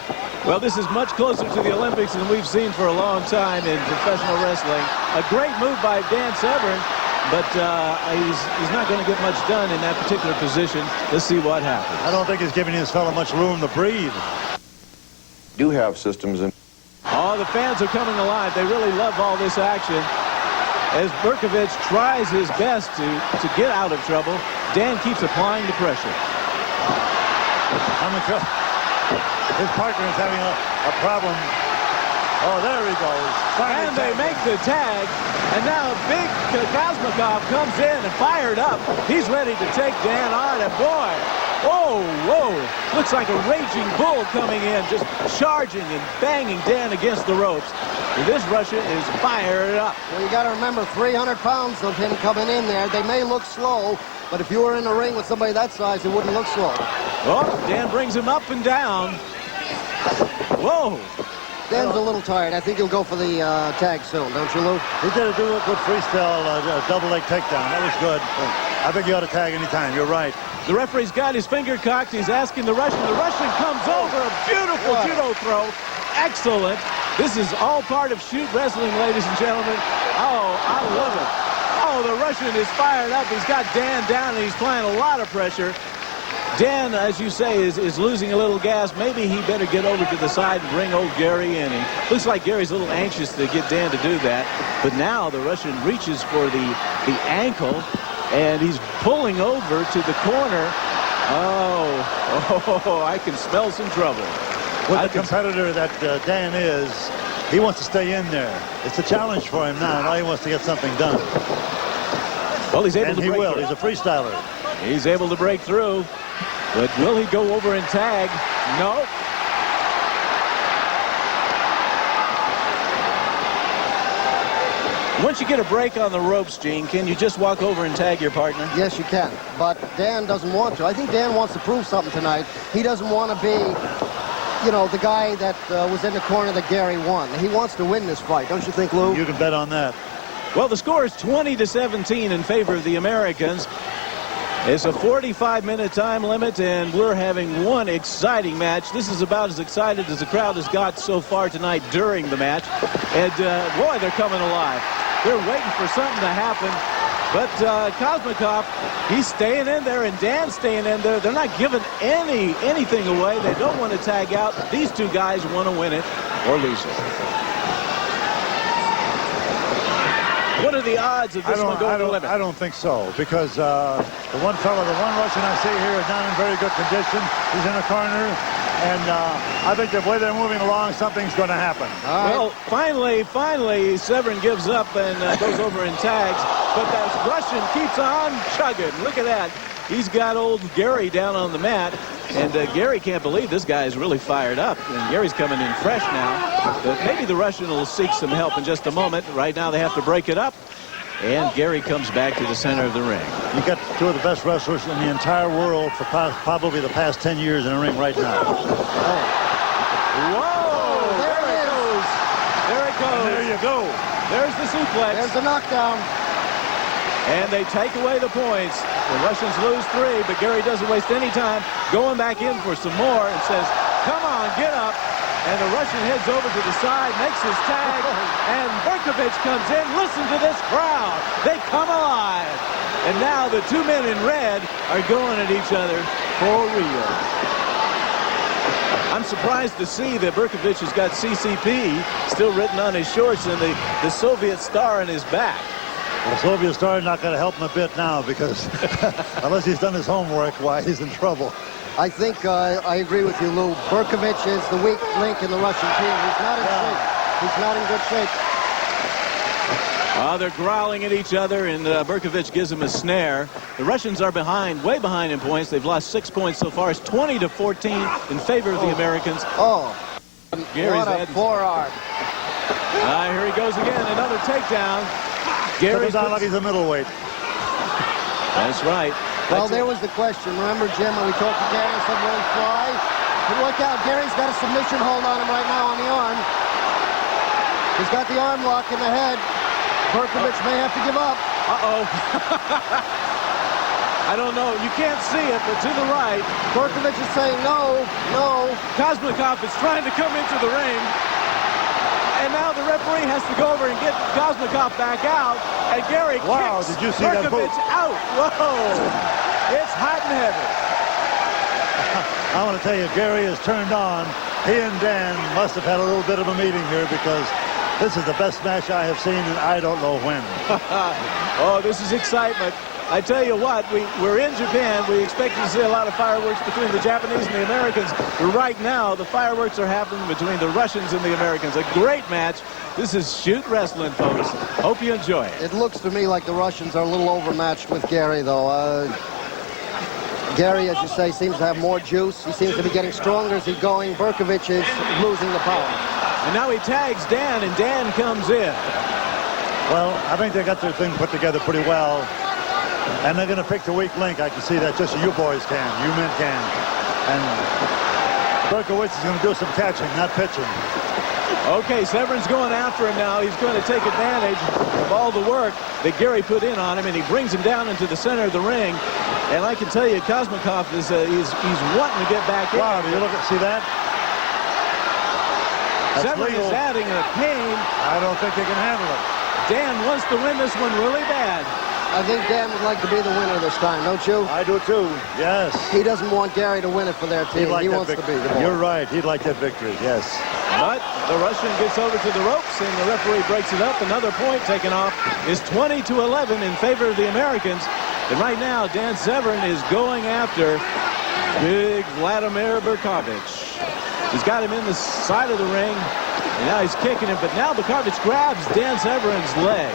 Well, this is much closer to the Olympics than we've seen for a long time in professional wrestling. A great move by Dan Severn, but he's not going to get much done in that particular position. Let's see what happens. I don't think he's giving this fellow much room to breathe. Do have systems in. Oh, the fans are coming alive. They really love all this action. As Berkovich tries his best to get out of trouble, Dan keeps applying the pressure. His partner is having a problem. Oh, there he goes. And they make the tag. And now big Hashimikov comes in and fired up. He's ready to take Dan on. And boy, whoa. Looks like a raging bull coming in, just charging and banging Dan against the ropes. And this Russian is fired up. Well, you got to remember, 300 pounds of him coming in there. They may look slow, but if you were in the ring with somebody that size, it wouldn't look slow. Oh, Dan brings him up and down. Whoa. Dan's a little tired. I think he'll go for the tag soon, don't you, Lou? He did a good freestyle double leg takedown. That was good. I think he ought to tag anytime. You're right. The referee's got his finger cocked. He's asking the Russian. The Russian comes over. A beautiful judo throw. Excellent. This is all part of shoot wrestling, ladies and gentlemen. Oh, I love it. Oh, the Russian is fired up. He's got Dan down, and he's applying a lot of pressure. Dan, as you say, is losing a little gas. Maybe he better get over to the side and bring old Gary in. He looks like Gary's a little anxious to get Dan to do that. But now the Russian reaches for the ankle, and he's pulling over to the corner. Oh, I can smell some trouble. With the competitor that Dan is, He wants to stay in there. It's a challenge for him now. Now he wants to get something done. Well, he's able And to he break will. through. He's a freestyler. He's able to break through. But will he go over and tag? No. Once you get a break on the ropes, Gene, can you just walk over and tag your partner? Yes, you can. But Dan doesn't want to. I think Dan wants to prove something tonight. He doesn't want to be, you know, the guy that was in the corner that Gary won. He wants to win this fight. Don't you think, Lou? You can bet on that. Well, the score is 20-17 in favor of the Americans. It's a 45-minute time limit, and we're having one exciting match. This is about as excited as the crowd has got so far tonight during the match. And, boy, they're coming alive. They're waiting for something to happen. But Kosmikov, he's staying in there, and Dan's staying in there. They're not giving anything away. They don't want to tag out. These two guys want to win it or lose it. What are the odds of this one going to the limit? I don't think so, because the one Russian I see here is not in very good condition. He's in a corner, and I think the way they're moving along, something's going to happen. Well, finally, Severn gives up and goes over and tags, but that Russian keeps on chugging. Look at that. He's got old Gary down on the mat, and Gary can't believe this guy is really fired up. And Gary's coming in fresh now. But maybe the Russian will seek some help in just a moment. Right now they have to break it up, and Gary comes back to the center of the ring. You got two of the best wrestlers in the entire world for probably the past 10 years in the ring right now. Whoa! There it goes. There it goes. And there you go. There's the suplex. There's the knockdown. And they take away the points. The Russians lose 3, but Gary doesn't waste any time going back in for some more and says, come on, get up. And the Russian heads over to the side, makes his tag, and Berkovich comes in. Listen to this crowd. They come alive. And now the two men in red are going at each other for real. I'm surprised to see that Berkovich has got CCP still written on his shorts and the Soviet star in his back. The Soviet star is not going to help him a bit now, because unless he's done his homework, why, he's in trouble. I think I agree with you, Lou. Berkovich is the weak link in the Russian team. He's not in shape. He's not in good shape. They're growling at each other, and Berkovich gives him a snare. The Russians are behind, way behind in points. They've lost 6 points so far. It's 20-14 in favor of the Americans. Oh, Gary's what a forearm. Here he goes again, another takedown. Gary's not like he's a middleweight. That's right. Well, there was the question. Remember, Jim, when we talked to Gary and said, will he fly? But look out, Gary's got a submission hold on him right now on the arm. He's got the arm lock in the head. Berkovich may have to give up. Uh-oh. I don't know. You can't see it, but to the right. Berkovich is saying no, no. Kosmikov is trying to come into the ring. And now the referee has to go over and get Kosmikov back out. And Gary kicks did you see that boot? Berkovich out. Whoa. It's hot and heavy. I want to tell you, Gary is turned on. He and Dan must have had a little bit of a meeting here, because this is the best match I have seen, and I don't know when. Oh, this is excitement. I tell you what, we're in Japan. We expect to see a lot of fireworks between the Japanese and the Americans. But right now, the fireworks are happening between the Russians and the Americans. A great match. This is Shoot Wrestling, folks. Hope you enjoy it. It looks to me like the Russians are a little overmatched with Gary, though. Gary, as you say, seems to have more juice. He seems to be getting stronger as he's going. Berkovich is losing the power. And now he tags Dan, and Dan comes in. Well, I think they got their thing put together pretty well. And they're going to pick the weak link. I can see that. Just you boys can. You men can. And Berkovich is going to do some catching, not pitching. Okay, Severn's going after him now. He's going to take advantage of all the work that Gary put in on him, and he brings him down into the center of the ring. And I can tell you, Kosmikov is he's wanting to get back in. Wow, do you look at, see that? Severn is adding a pain. I don't think they can handle it. Dan wants to win this one really bad. I think Dan would like to be the winner this time, don't you? I do too, yes. He doesn't want Gary to win it for their team. He wants to be the winner. You're right. He'd like that victory, yes. But the Russian gets over to the ropes, and the referee breaks it up. Another point taken off. Is 20-11 in favor of the Americans. And right now, Dan Severn is going after big Vladimir Berkovich. He's got him in the side of the ring. And now he's kicking him, but now Berkovich grabs Dan Severn's leg.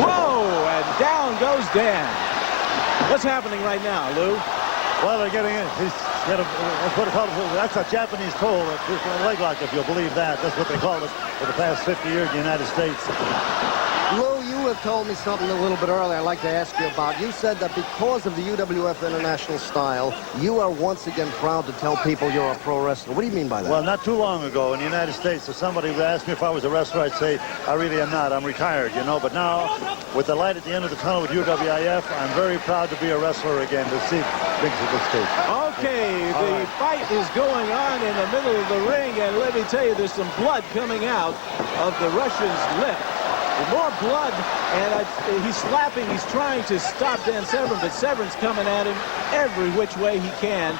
Whoa, and down goes Dan. What's happening right now, Lou? Well, they're getting in. He's got that's a Japanese toe, a leg lock, if you'll believe that. That's what they call it for the past 50 years in the United States. Lou, you have told me something a little bit earlier I'd like to ask you about. You said that because of the UWF International style, you are once again proud to tell people you're a pro wrestler. What do you mean by that? Well, not too long ago in the United States, if somebody would ask me if I was a wrestler, I'd say, I really am not. I'm retired, you know. But now, with the light at the end of the tunnel with UWIF, I'm very proud to be a wrestler again, to see things at this stage. Okay, the fight is going on in the middle of the ring, and let me tell you, there's some blood coming out of the Russian's lip. More blood, and he's slapping. He's trying to stop Dan Severn, but Severn's coming at him every which way he can.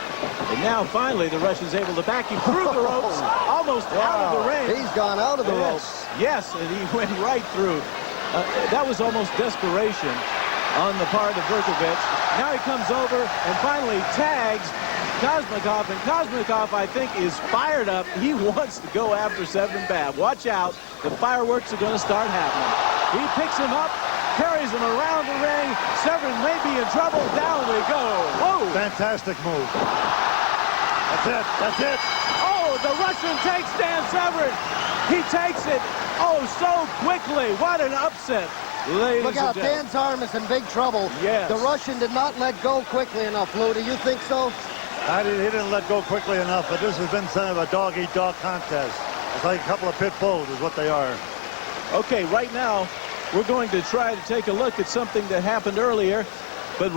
And now, finally, the Russian's able to back him through the ropes, almost out of the ring. He's gone out of the ropes. Yes, and he went right through. That was almost desperation on the part of Berkovich. Now he comes over and finally tags Kosmikov, and Kosmikov, I think, is fired up. He wants to go after Severn bad. Watch out. The fireworks are going to start happening. He picks him up, carries him around the ring. Severn may be in trouble. Down we go. Whoa. Fantastic move. That's it. That's it. Oh, the Russian takes Dan Severn. He takes it, oh, so quickly. What an upset. Look out, Dan's arm is in big trouble. Yes. The Russian did not let go quickly enough, Lou. Do you think so? He didn't let go quickly enough, but this has been kind of a dog-eat-dog contest. It's like a couple of pit bulls is what they are. Okay, right now, we're going to try to take a look at something that happened earlier. But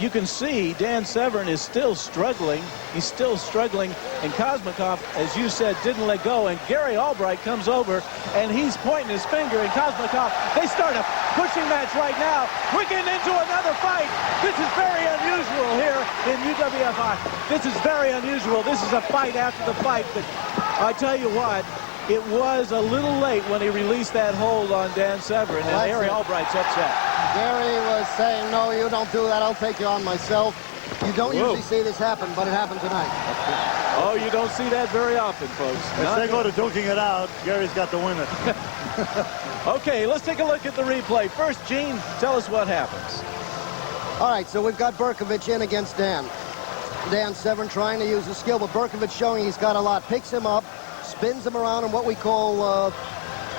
you can see Dan Severn is still struggling. He's still struggling. And Kosmikov, as you said, didn't let go. And Gary Albright comes over, and he's pointing his finger. And Kosmikov, they start a pushing match right now. We're getting into another fight. This is very unusual here in UWFI. This is very unusual. This is a fight after the fight. But I tell you what, it was a little late when he released that hold on Dan Severn. And Gary Albright's upset. Gary was saying, no, you don't do that. I'll take you on myself. You don't usually see this happen, but it happened tonight. Oh, you don't see that very often, folks. As they go to duking it out, Gary's got to win it. Okay, let's take a look at the replay. First, Gene, tell us what happens. All right, so we've got Berkovich in against Dan. Dan Severn trying to use his skill, but Berkovich showing he's got a lot. Picks him up, spins him around in what we call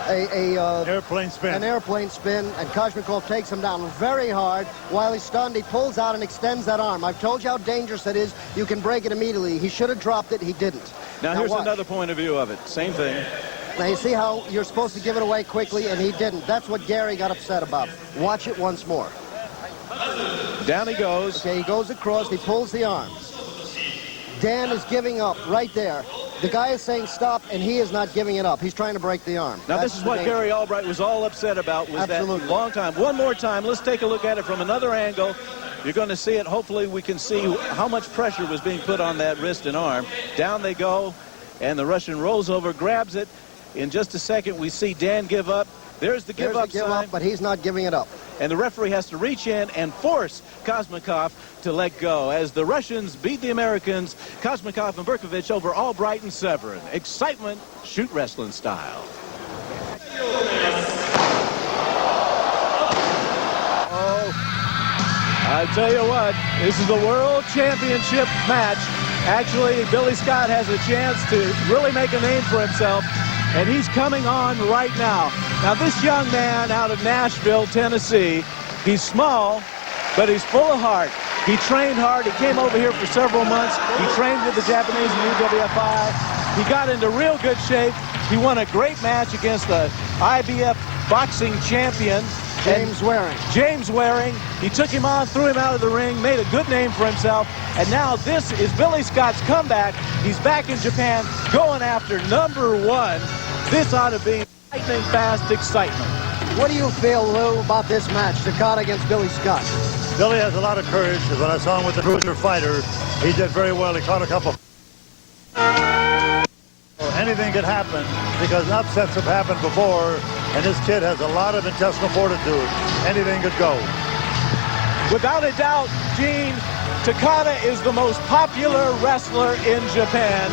airplane spin. An airplane spin, and Kosmikov takes him down very hard. While he's stunned, he pulls out and extends that arm. I've told you how dangerous it is. You can break it immediately. He should have dropped it. He didn't. Now here's another point of view of it. Same thing. Now, you see how you're supposed to give it away quickly, and he didn't. That's what Gary got upset about. Watch it once more. Down he goes. Okay, he goes across. He pulls the arm. Dan is giving up right there. The guy is saying stop, and he is not giving it up. He's trying to break the arm. Now, this is what Gary Albright was all upset about, was that long time. One more time, let's take a look at it from another angle. You're going to see it. Hopefully, we can see how much pressure was being put on that wrist and arm. Down they go, and the Russian rolls over, grabs it. In just a second, we see Dan give up. There's the give up sign. But he's not giving it up. And the referee has to reach in and force Kosmikov to let go. As the Russians beat the Americans, Kosmikov and Berkovich over Albright and Severn. Excitement, shoot wrestling style. Oh, I tell you what, this is the World Championship match. Actually, Billy Scott has a chance to really make a name for himself. And he's coming on right now. Now, this young man out of Nashville, Tennessee, he's small, but he's full of heart. He trained hard. He came over here for several months. He trained with the Japanese in UWFI. He got into real good shape. He won a great match against the IBF boxing champion, James Waring. James Waring. He took him on, threw him out of the ring, made a good name for himself. And now this is Billy Scott's comeback. He's back in Japan going after #1. This ought to be lightning fast excitement. What do you feel, Lou, about this match, Takada against Billy Scott? Billy has a lot of courage, because when I saw him with the cruiser fighter, he did very well. He caught a couple. Anything could happen, because upsets have happened before, and this kid has a lot of intestinal fortitude. Anything could go. Without a doubt, Gene, Takada is the most popular wrestler in Japan.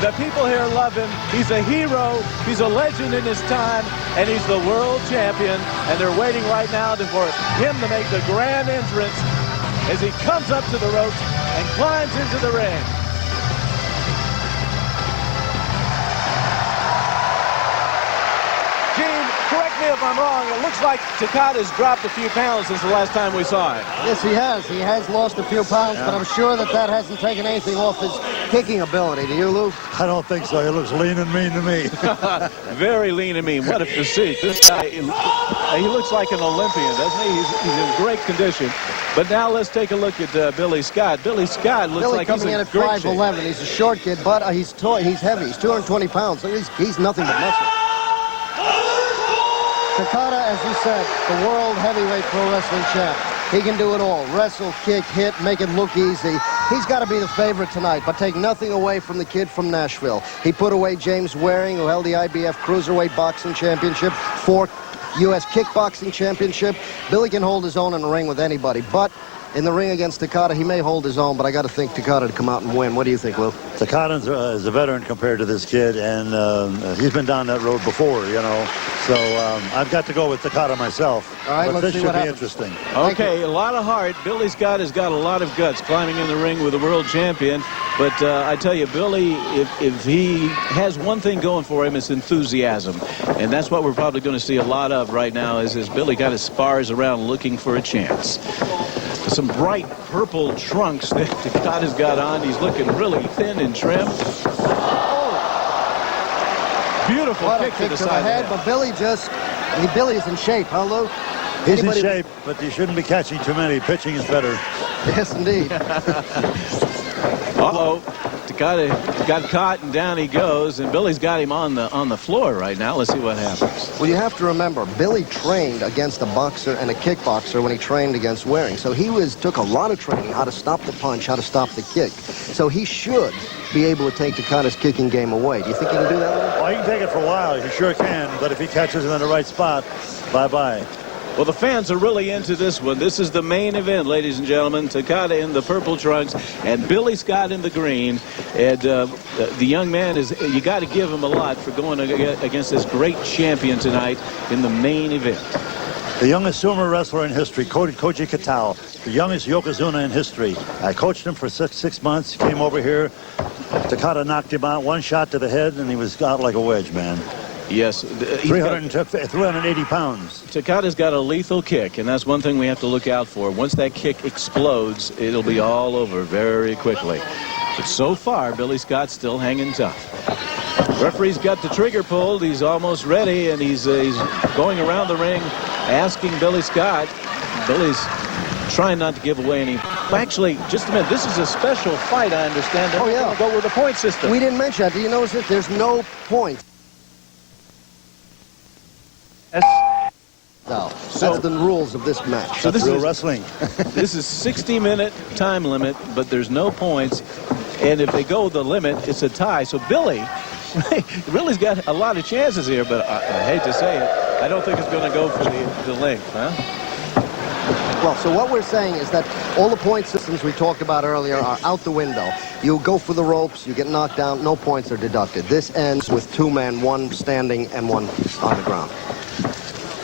The people here love him. He's a hero. He's a legend in his time, and he's the world champion. And they're waiting right now for him to make the grand entrance as he comes up to the ropes and climbs into the ring. Gene, correct me if I'm wrong. It looks like Takada's dropped a few pounds since the last time we saw him. Yes, he has. He has lost a few pounds, but I'm sure that hasn't taken anything off his kicking ability. Do you, Lou? I don't think so. He looks lean and mean to me. Very lean and mean. What a physique. This guy, he looks like an Olympian, doesn't he? He's in great condition. But now let's take a look at Billy Scott. Billy Scott looks like he's coming in in at great shape. 5'11". He's a short kid, but he's heavy. He's 220 pounds, so he's nothing but muscle. Takada, as you said, the world heavyweight pro wrestling champ. He can do it all. Wrestle, kick, hit, make it look easy. He's got to be the favorite tonight, but take nothing away from the kid from Nashville. He put away James Waring, who held the IBF Cruiserweight Boxing Championship, 4 U.S. Kickboxing Championship. Billy can hold his own in the ring with anybody, but in the ring against Takada, he may hold his own, but I got to think Takada to come out and win. What do you think, Lou? Takada is a veteran compared to this kid, and he's been down that road before, you know. So I've got to go with Takada myself. All right, but let's this see should what be happens. interesting. Okay, a lot of heart. Billy Scott has got a lot of guts climbing in the ring with the world champion. But I tell you, Billy, if he has one thing going for him, it's enthusiasm. And that's what we're probably going to see a lot of right now is Billy kind of spars around looking for a chance. Some bright purple trunks that Takada's got on. He's looking really thin and trim. Oh. Beautiful What kick a to the side head, of the but Billy is in shape, huh, Lou? He's in shape, but you shouldn't be catching too many. Pitching is better. Yes, indeed. Uh-oh. Takada got caught, and down he goes, and Billy's got him on the floor right now. Let's see what happens. Well, you have to remember, Billy trained against a boxer and a kickboxer when he trained against Waring. So he took a lot of training, how to stop the punch, how to stop the kick. So he should be able to take Takada's kicking game away. Do you think he can do that? Well, he can take it for a while. He sure can. But if he catches it in the right spot, bye-bye. Well, the fans are really into this one. This is the main event, ladies and gentlemen. Takada in the purple trunks and Billy Scott in the green. And the young man you got to give him a lot for going against this great champion tonight in the main event. The youngest sumo wrestler in history, Koji Katao, the youngest Yokozuna in history. I coached him for six months. He came over here. Takada knocked him out, one shot to the head, and he was out like a wedge, man. Yes. 380 pounds. Takada's got a lethal kick, and that's one thing we have to look out for. Once that kick explodes, it'll be all over very quickly. But so far, Billy Scott's still hanging tough. Referee's got the trigger pulled. He's almost ready, and he's going around the ring asking Billy Scott. Billy's trying not to give away any. Actually, just a minute. This is a special fight, I understand. They're going to go with a point system. We didn't mention that. Do you notice that there's no points? No, that's the rules of this match. So that's real wrestling. This is 60-minute time limit, but there's no points. And if they go the limit, it's a tie. So Billy's got a lot of chances here, but I hate to say it, I don't think it's going to go for the length, huh? Well, so what we're saying is that all the point systems we talked about earlier are out the window. You go for the ropes, you get knocked down, no points are deducted. This ends with 2 men, 1 standing and 1 on the ground.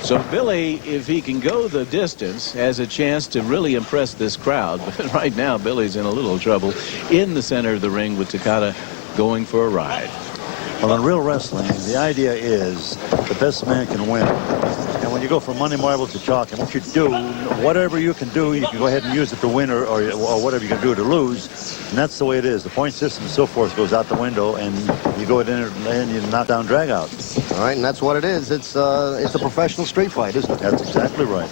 So Billy, if he can go the distance, has a chance to really impress this crowd. But right now, Billy's in a little trouble in the center of the ring with Takada going for a ride. Well, in real wrestling, the idea is the best man can win. And when you go from money marble to chalk, and what you do, whatever you can do, you can go ahead and use it to win or whatever you can do to lose. And that's the way it is. The point system and so forth goes out the window, and you go in and you knock down drag out. All right, and that's what it is. It's a professional street fight, isn't it? That's exactly right.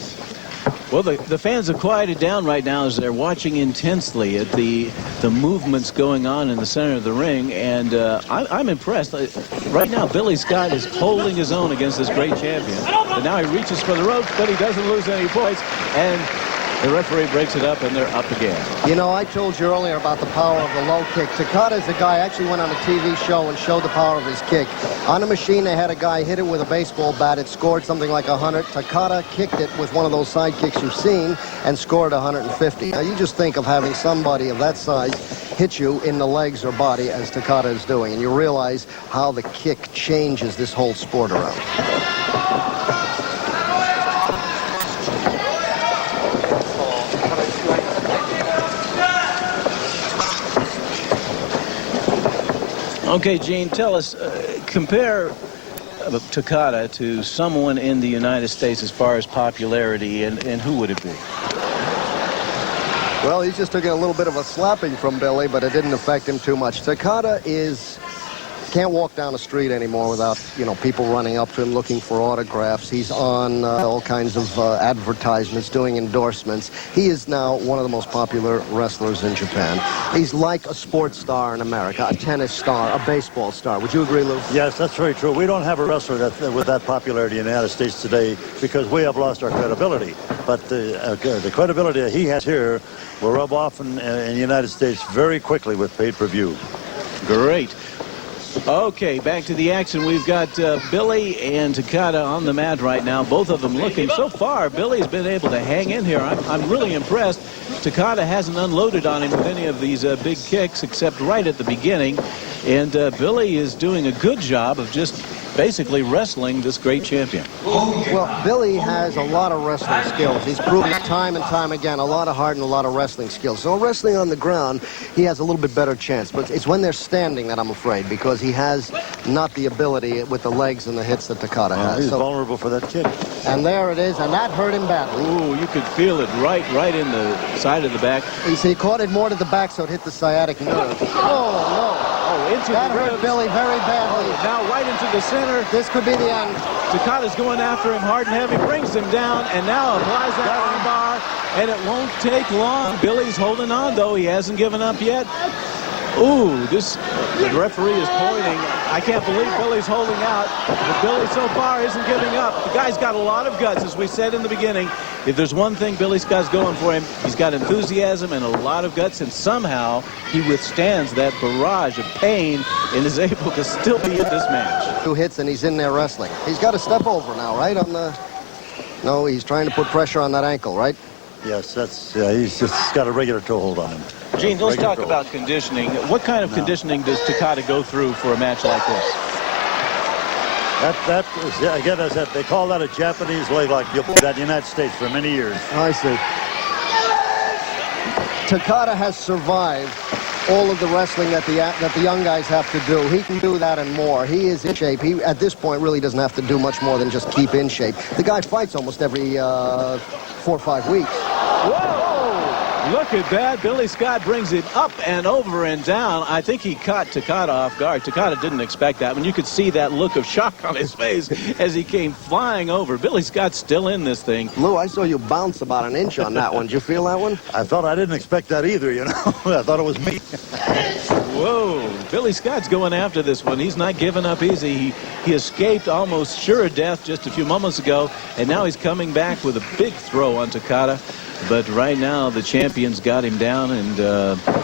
Well, the fans have quieted down right now as they're watching intensely at the movements going on in the center of the ring, and I'm impressed. Right now, Billy Scott is holding his own against this great champion. And now he reaches for the ropes, but he doesn't lose any points. And The referee breaks it up, and they're up again. You know, I told you earlier about the power of the low kick. Takada's a guy, actually went on a TV show and showed the power of his kick. On a machine, they had a guy hit it with a baseball bat. It scored something like 100. Takada kicked it with one of those side kicks you've seen and scored 150. Now, you just think of having somebody of that size hit you in the legs or body as Takada is doing, and you realize how the kick changes this whole sport around. Okay, Gene, tell us, compare Takada to someone in the United States as far as popularity, and who would it be? Well, he just took a little bit of a slapping from Billy, but it didn't affect him too much. Takada can't walk down the street anymore without, you know, people running up to him looking for autographs. He's on all kinds of advertisements, doing endorsements. He is now one of the most popular wrestlers in Japan. He's like a sports star in America, a tennis star, a baseball star. Would you agree, Lou? Yes, that's very true. We don't have a wrestler with that popularity in the United States today because we have lost our credibility. But the credibility that he has here will rub off in the United States very quickly with pay-per-view. Great. Okay, back to the action. We've got Billy and Takada on the mat right now. Both of them looking. So far, Billy's been able to hang in here. I'm really impressed. Takada hasn't unloaded on him with any of these big kicks except right at the beginning. And Billy is doing a good job of just basically wrestling this great champion. Well, Billy has a lot of wrestling skills. He's proven it time and time again, a lot of heart and a lot of wrestling skills. So wrestling on the ground, he has a little bit better chance. But it's when they're standing that I'm afraid, because he has not the ability with the legs and the hits that Takada has. He's vulnerable for that kick. And there it is, and that hurt him badly. Ooh, you could feel it right in the side of the back. He caught it more to the back, so it hit the sciatic nerve. Oh, no. Oh, into that the hurt ribs. Billy very badly. Now right into the center. This could be the end. Takada's going after him hard and heavy, brings him down, and now applies that arm bar, and it won't take long. Billy's holding on, though. He hasn't given up yet. Ooh, the referee is pointing. I can't believe Billy's holding out, but Billy so far isn't giving up. The guy's got a lot of guts, as we said in the beginning. If there's one thing Billy Scott's going for him, he's got enthusiasm and a lot of guts, and somehow he withstands that barrage of pain and is able to still be in this match. 2 hits and he's in there wrestling. He's got to step over now, right? No, he's trying to put pressure on that ankle, right? Yes, he's just got a regular toe hold on him. Gene, let's talk about conditioning. What kind of conditioning does Takada go through for a match like this? That is, again, as I said, they call that a Japanese leg lock. You'll play that in the United States for many years. I see. Takada has survived all of the wrestling that the young guys have to do. He can do that and more. He is in shape. He, at this point, really doesn't have to do much more than just keep in shape. The guy fights almost every 4 or 5 weeks. Whoa! Look at that. Billy Scott brings it up and over and down. I think he caught Takada off guard. Takada didn't expect that one. You could see that look of shock on his face as he came flying over. Billy Scott's still in this thing. Lou, I saw you bounce about an inch on that one. Did you feel that one? I didn't expect that either, you know. I thought it was me. Whoa, Billy Scott's going after this one. He's not giving up easy. He escaped almost sure of death just a few moments ago, and now he's coming back with a big throw on Takada. But right now, the champion's got him down, and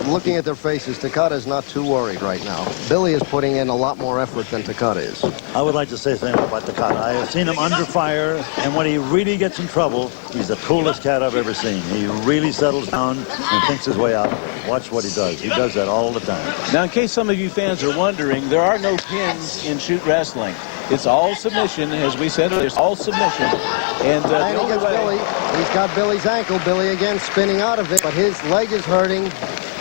looking at their faces, Takada's not too worried right now. Billy is putting in a lot more effort than Takada is. I would like to say something about Takada. I have seen him under fire, and when he really gets in trouble, he's the coolest cat I've ever seen. He really settles down and thinks his way out. Watch what he does. He does that all the time. Now, in case some of you fans are wondering, there are no pins in shoot wrestling. It's all submission, as we said. It's all submission. And he gets Billy. He's got Billy's ankle. Billy again spinning out of it, but his leg is hurting.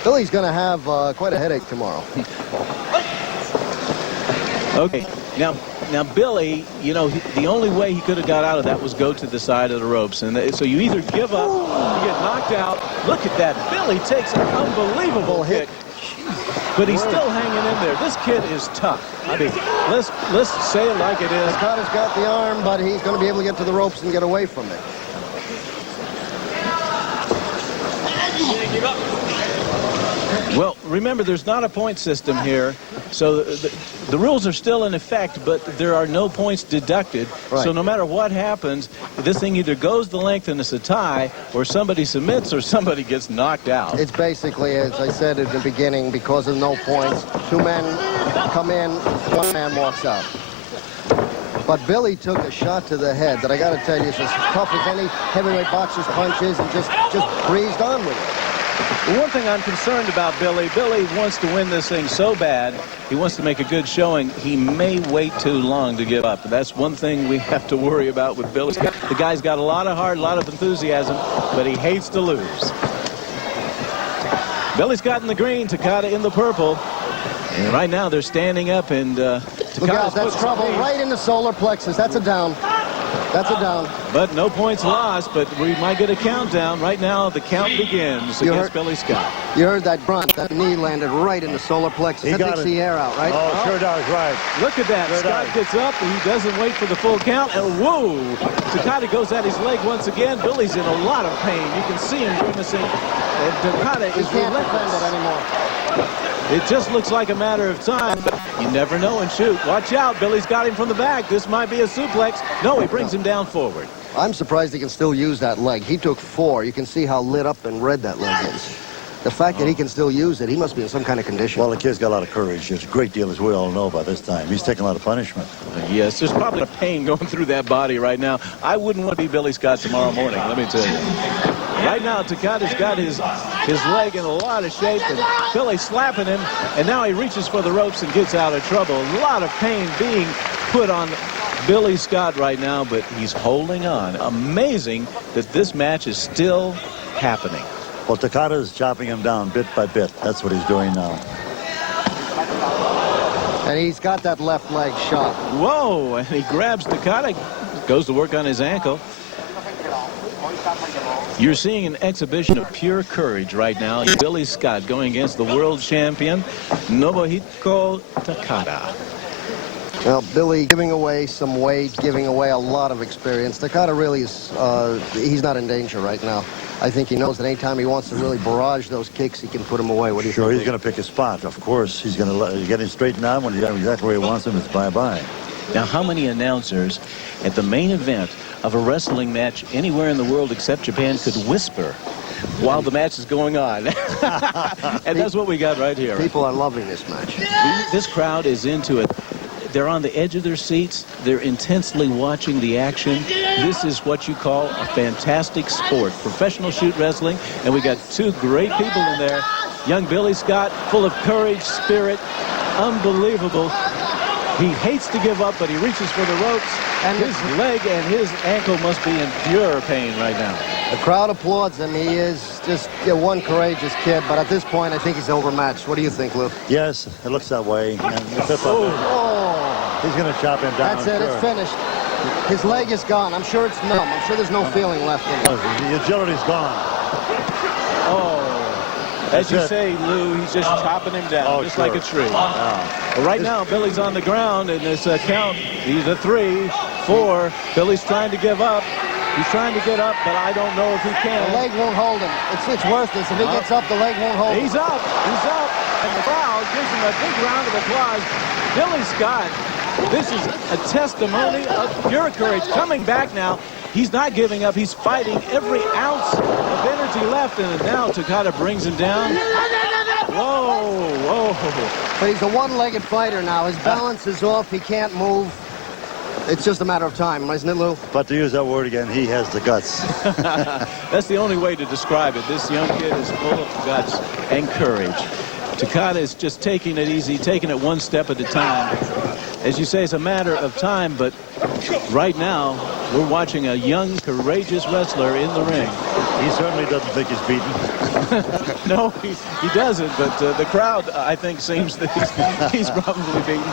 Billy's going to have quite a headache tomorrow. Okay, now Billy, you know, the only way he could have got out of that was go to the side of the ropes. And so you either give up, you get knocked out. Look at that. Billy takes an unbelievable hit. But he's still hanging in there. This kid is tough. I mean, let's say it like it is. Takada's got the arm, but he's going to be able to get to the ropes and get away from it. Well, remember, there's not a point system here, so the rules are still in effect, but there are no points deducted. Right. So no matter what happens, this thing either goes the length and it's a tie, or somebody submits, or somebody gets knocked out. It's basically, as I said at the beginning, because of no points, 2 men come in, 1 man walks out. But Billy took a shot to the head that I got to tell you is as tough as any heavyweight boxer's punches, and just breezed on with it. The one thing I'm concerned about Billy wants to win this thing so bad. He wants to make a good showing. He may wait too long to give up. That's one thing we have to worry about with Billy. The guy's got a lot of heart, a lot of enthusiasm, but he hates to lose. Billy's got in the green, Takada in the purple. And right now they're standing up, and Look out, that's trouble right in the solar plexus. That's a down. That's a down. But no points lost, but we might get a countdown. Right now, the count begins against Billy Scott. You heard that grunt. That knee landed right in the solar plexus. That takes the air out, right? Oh, sure does, right. Look at that. Sure Scott does. gets up, and he doesn't wait for the full count. And whoa! Takada goes at his leg once again. Billy's in a lot of pain. You can see him grimacing. And Takada He is can't defend relentless. it anymore. It just looks like a matter of time, but you never know and shoot. Watch out, Billy's got him from the back. This might be a suplex. No, he brings him down forward. I'm surprised he can still use that leg. He took 4. You can see how lit up and red that leg is. The fact that he can still use it, he must be in some kind of condition. Well, the kid's got a lot of courage. It's a great deal, as we all know by this time. He's taking a lot of punishment. Yes, there's probably a pain going through that body right now. I wouldn't want to be Billy Scott tomorrow morning, let me tell you. Right now, Takada's got his leg in a lot of shape, and Billy's slapping him, and now he reaches for the ropes and gets out of trouble. A lot of pain being put on Billy Scott right now, but he's holding on. Amazing that this match is still happening. Well, Takada's chopping him down bit by bit. That's what he's doing now. And he's got that left leg shot. Whoa, and he grabs Takada, goes to work on his ankle. You're seeing an exhibition of pure courage right now. Billy Scott going against the world champion, Nobuhiko Takada. Well, Billy giving away some weight, giving away a lot of experience. Takada really is, he's not in danger right now. I think he knows that anytime he wants to really barrage those kicks, he can put them away. What do you Sure, think? he's going to pick his spot. Of course, he's going to get him straightened out. When he got him exactly where he wants him, it's bye-bye. Now, how many announcers at the main event of a wrestling match anywhere in the world except Japan could whisper while the match is going on? And that's what we got right here. People are loving this match. This crowd is into it. They're on the edge of their seats. They're intensely watching the action. This is what you call a fantastic sport, professional shoot wrestling. And we got 2 great people in there. Young Billy Scott, full of courage, spirit, unbelievable. He hates to give up, but he reaches for the ropes. And his leg and his ankle must be in pure pain right now. The crowd applauds him. He is just one courageous kid, but at this point, I think he's overmatched. What do you think, Lou? Yes, it looks that way. And he's going to chop him down. That's it. Sure. It's finished. His leg is gone. I'm sure it's numb. I'm sure there's no feeling left in it. The agility's gone. Oh, as you say, Lou, he's just chopping him down, just like a tree. Well, right now, Billy's on the ground in this count. He's a 3, 4. Billy's trying to give up. He's trying to get up, but I don't know if he can. The leg won't hold him. It's worthless. If he gets up, the leg won't hold him. He's up. He's up. And the crowd gives him a big round of applause. Billy Scott, this is a testimony of pure courage. Coming back now. He's not giving up. He's fighting every ounce of energy left. And now Takada brings him down. Whoa, whoa. But he's a one-legged fighter now. His balance is off. He can't move. It's just a matter of time, isn't it, Lou? But to use that word again, he has the guts. That's the only way to describe it. This young kid is full of guts and courage. Takada is just taking it easy, taking it one step at a time. As you say, it's a matter of time, but right now, we're watching a young, courageous wrestler in the ring. He certainly doesn't think he's beaten. No, he doesn't, but the crowd, I think, seems that he's probably beaten.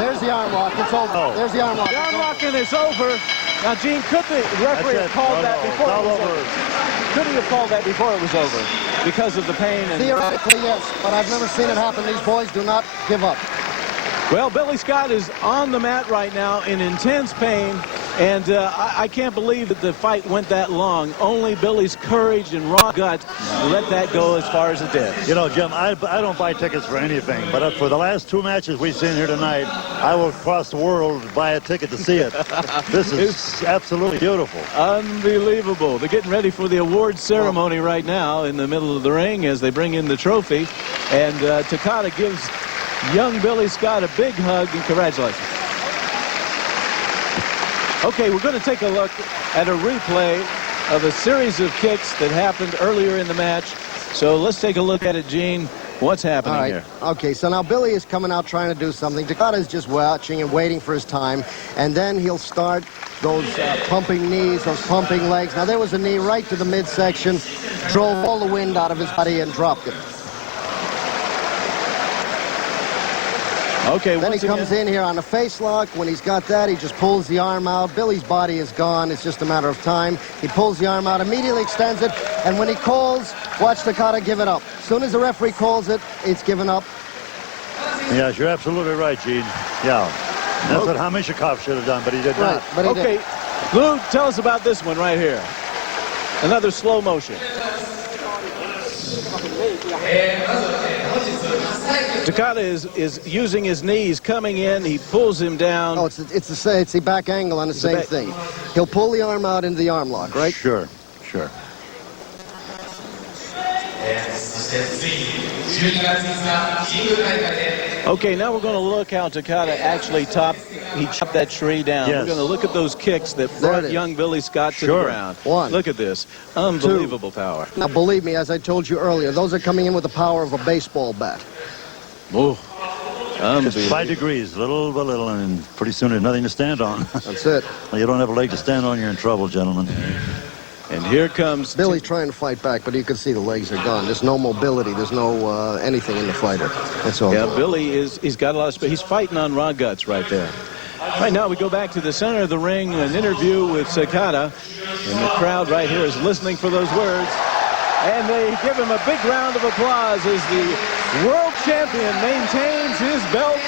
There's the arm lock. It's over. Oh. There's the arm lock. The arm lock and it's over. Now, Gene, could the referee have called that before it was over? Could he have called that before it was over? Because of the pain? And Theoretically, yes, but I've never seen it happen. These boys do not give up. well, Billy Scott is on the mat right now in intense pain. And I can't believe that the fight went that long. Only Billy's courage and raw guts let that go as far as it did. You know, Jim, I don't buy tickets for anything, but for the last 2 matches we've seen here tonight, I will cross the world to buy a ticket to see it. This is absolutely beautiful. Unbelievable. They're getting ready for the awards ceremony right now in the middle of the ring as they bring in the trophy. And Takada gives young Billy Scott a big hug and congratulations. Okay, we're going to take a look at a replay of a series of kicks that happened earlier in the match. So let's take a look at it, Gene. What's happening here? Okay, so now Billy is coming out trying to do something. Takada is just watching and waiting for his time. And then he'll start those pumping knees, those pumping legs. Now, there was a knee right to the midsection, drove all the wind out of his body and dropped him. Okay, then he comes in here on a face lock. When he's got that, he just pulls the arm out. Billy's body is gone. It's just a matter of time. He pulls the arm out, immediately extends it, and when he calls, watch Takada give it up. As soon as the referee calls it, it's given up. Yes, you're absolutely right, Gene. Yeah. That's what Hashimikov should have done, but he did not. But he didn't. Lou, tell us about this one right here. Another slow motion. Takada is using his knees, coming in. He pulls him down. Oh, it's the back angle on the same thing. He'll pull the arm out into the arm lock, right? Sure, sure. Okay, now we're going to look how Takada actually chopped that tree down. Yes. We're going to look at those kicks that brought young Billy Scott to the ground. One. Look at this. Unbelievable power. Now, believe me, as I told you earlier, those are coming in with the power of a baseball bat. Oh, just 5 degrees, little by little, and pretty soon there's nothing to stand on. That's it. Well, you don't have a leg to stand on, you're in trouble, gentlemen. And here comes... Billy's trying to fight back, but you can see the legs are gone. There's no mobility. There's no anything in the fighter. That's all. Yeah, Billy he's got a lot of space. He's fighting on raw guts right there. Right now we go back to the center of the ring, an interview with Takada. And the crowd right here is listening for those words. And they give him a big round of applause as the world champion maintains his belt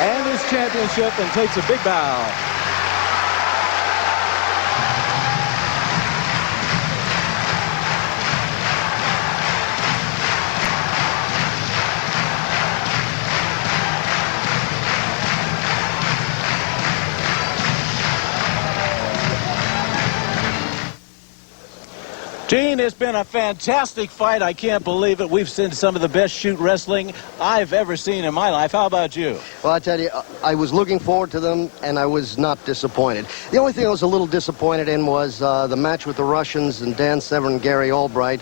and his championship and takes a big bow. Gene, it's been a fantastic fight. I can't believe it. We've seen some of the best shoot wrestling I've ever seen in my life. How about you? Well, I tell you, I was looking forward to them, and I was not disappointed. The only thing I was a little disappointed in was the match with the Russians and Dan Severn and Gary Albright.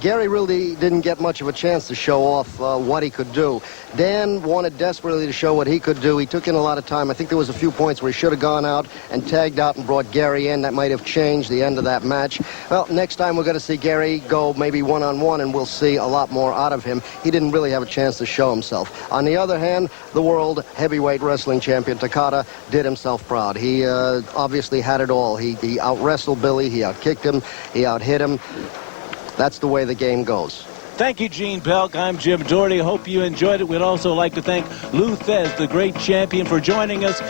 Gary really didn't get much of a chance to show off what he could do. Dan wanted desperately to show what he could do. He took in a lot of time. I think there was a few points where he should have gone out and tagged out and brought Gary in. That might have changed the end of that match. Well, next time we're going to see Gary go maybe one-on-one, and we'll see a lot more out of him. He didn't really have a chance to show himself. On the other hand, the world heavyweight wrestling champion Takada did himself proud. He obviously had it all. He out-wrestled Billy. He out-kicked him. He out-hit him. That's the way the game goes. Thank you, Gene Pelk. I'm Jim Doherty. Hope you enjoyed it. We'd also like to thank Lou Thez, the great champion, for joining us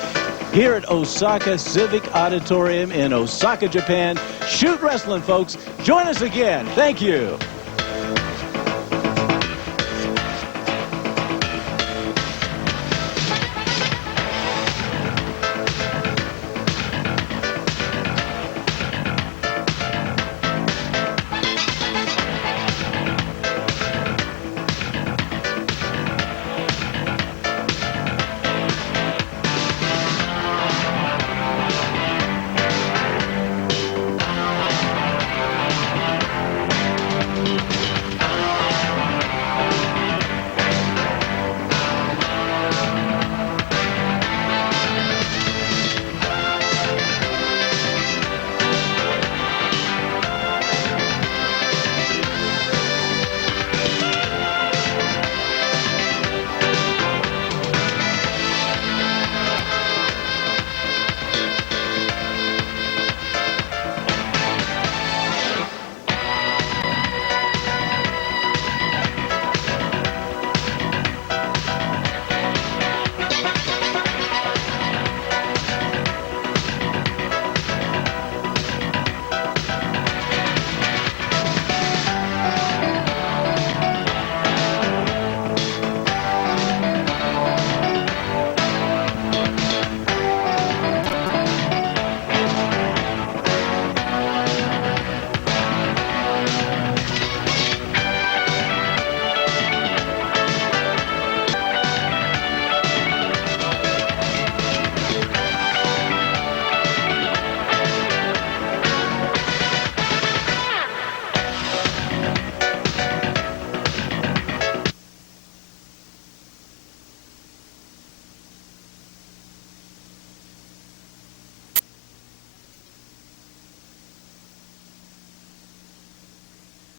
here at Osaka Civic Auditorium in Osaka, Japan. Shoot wrestling, folks. Join us again. Thank you.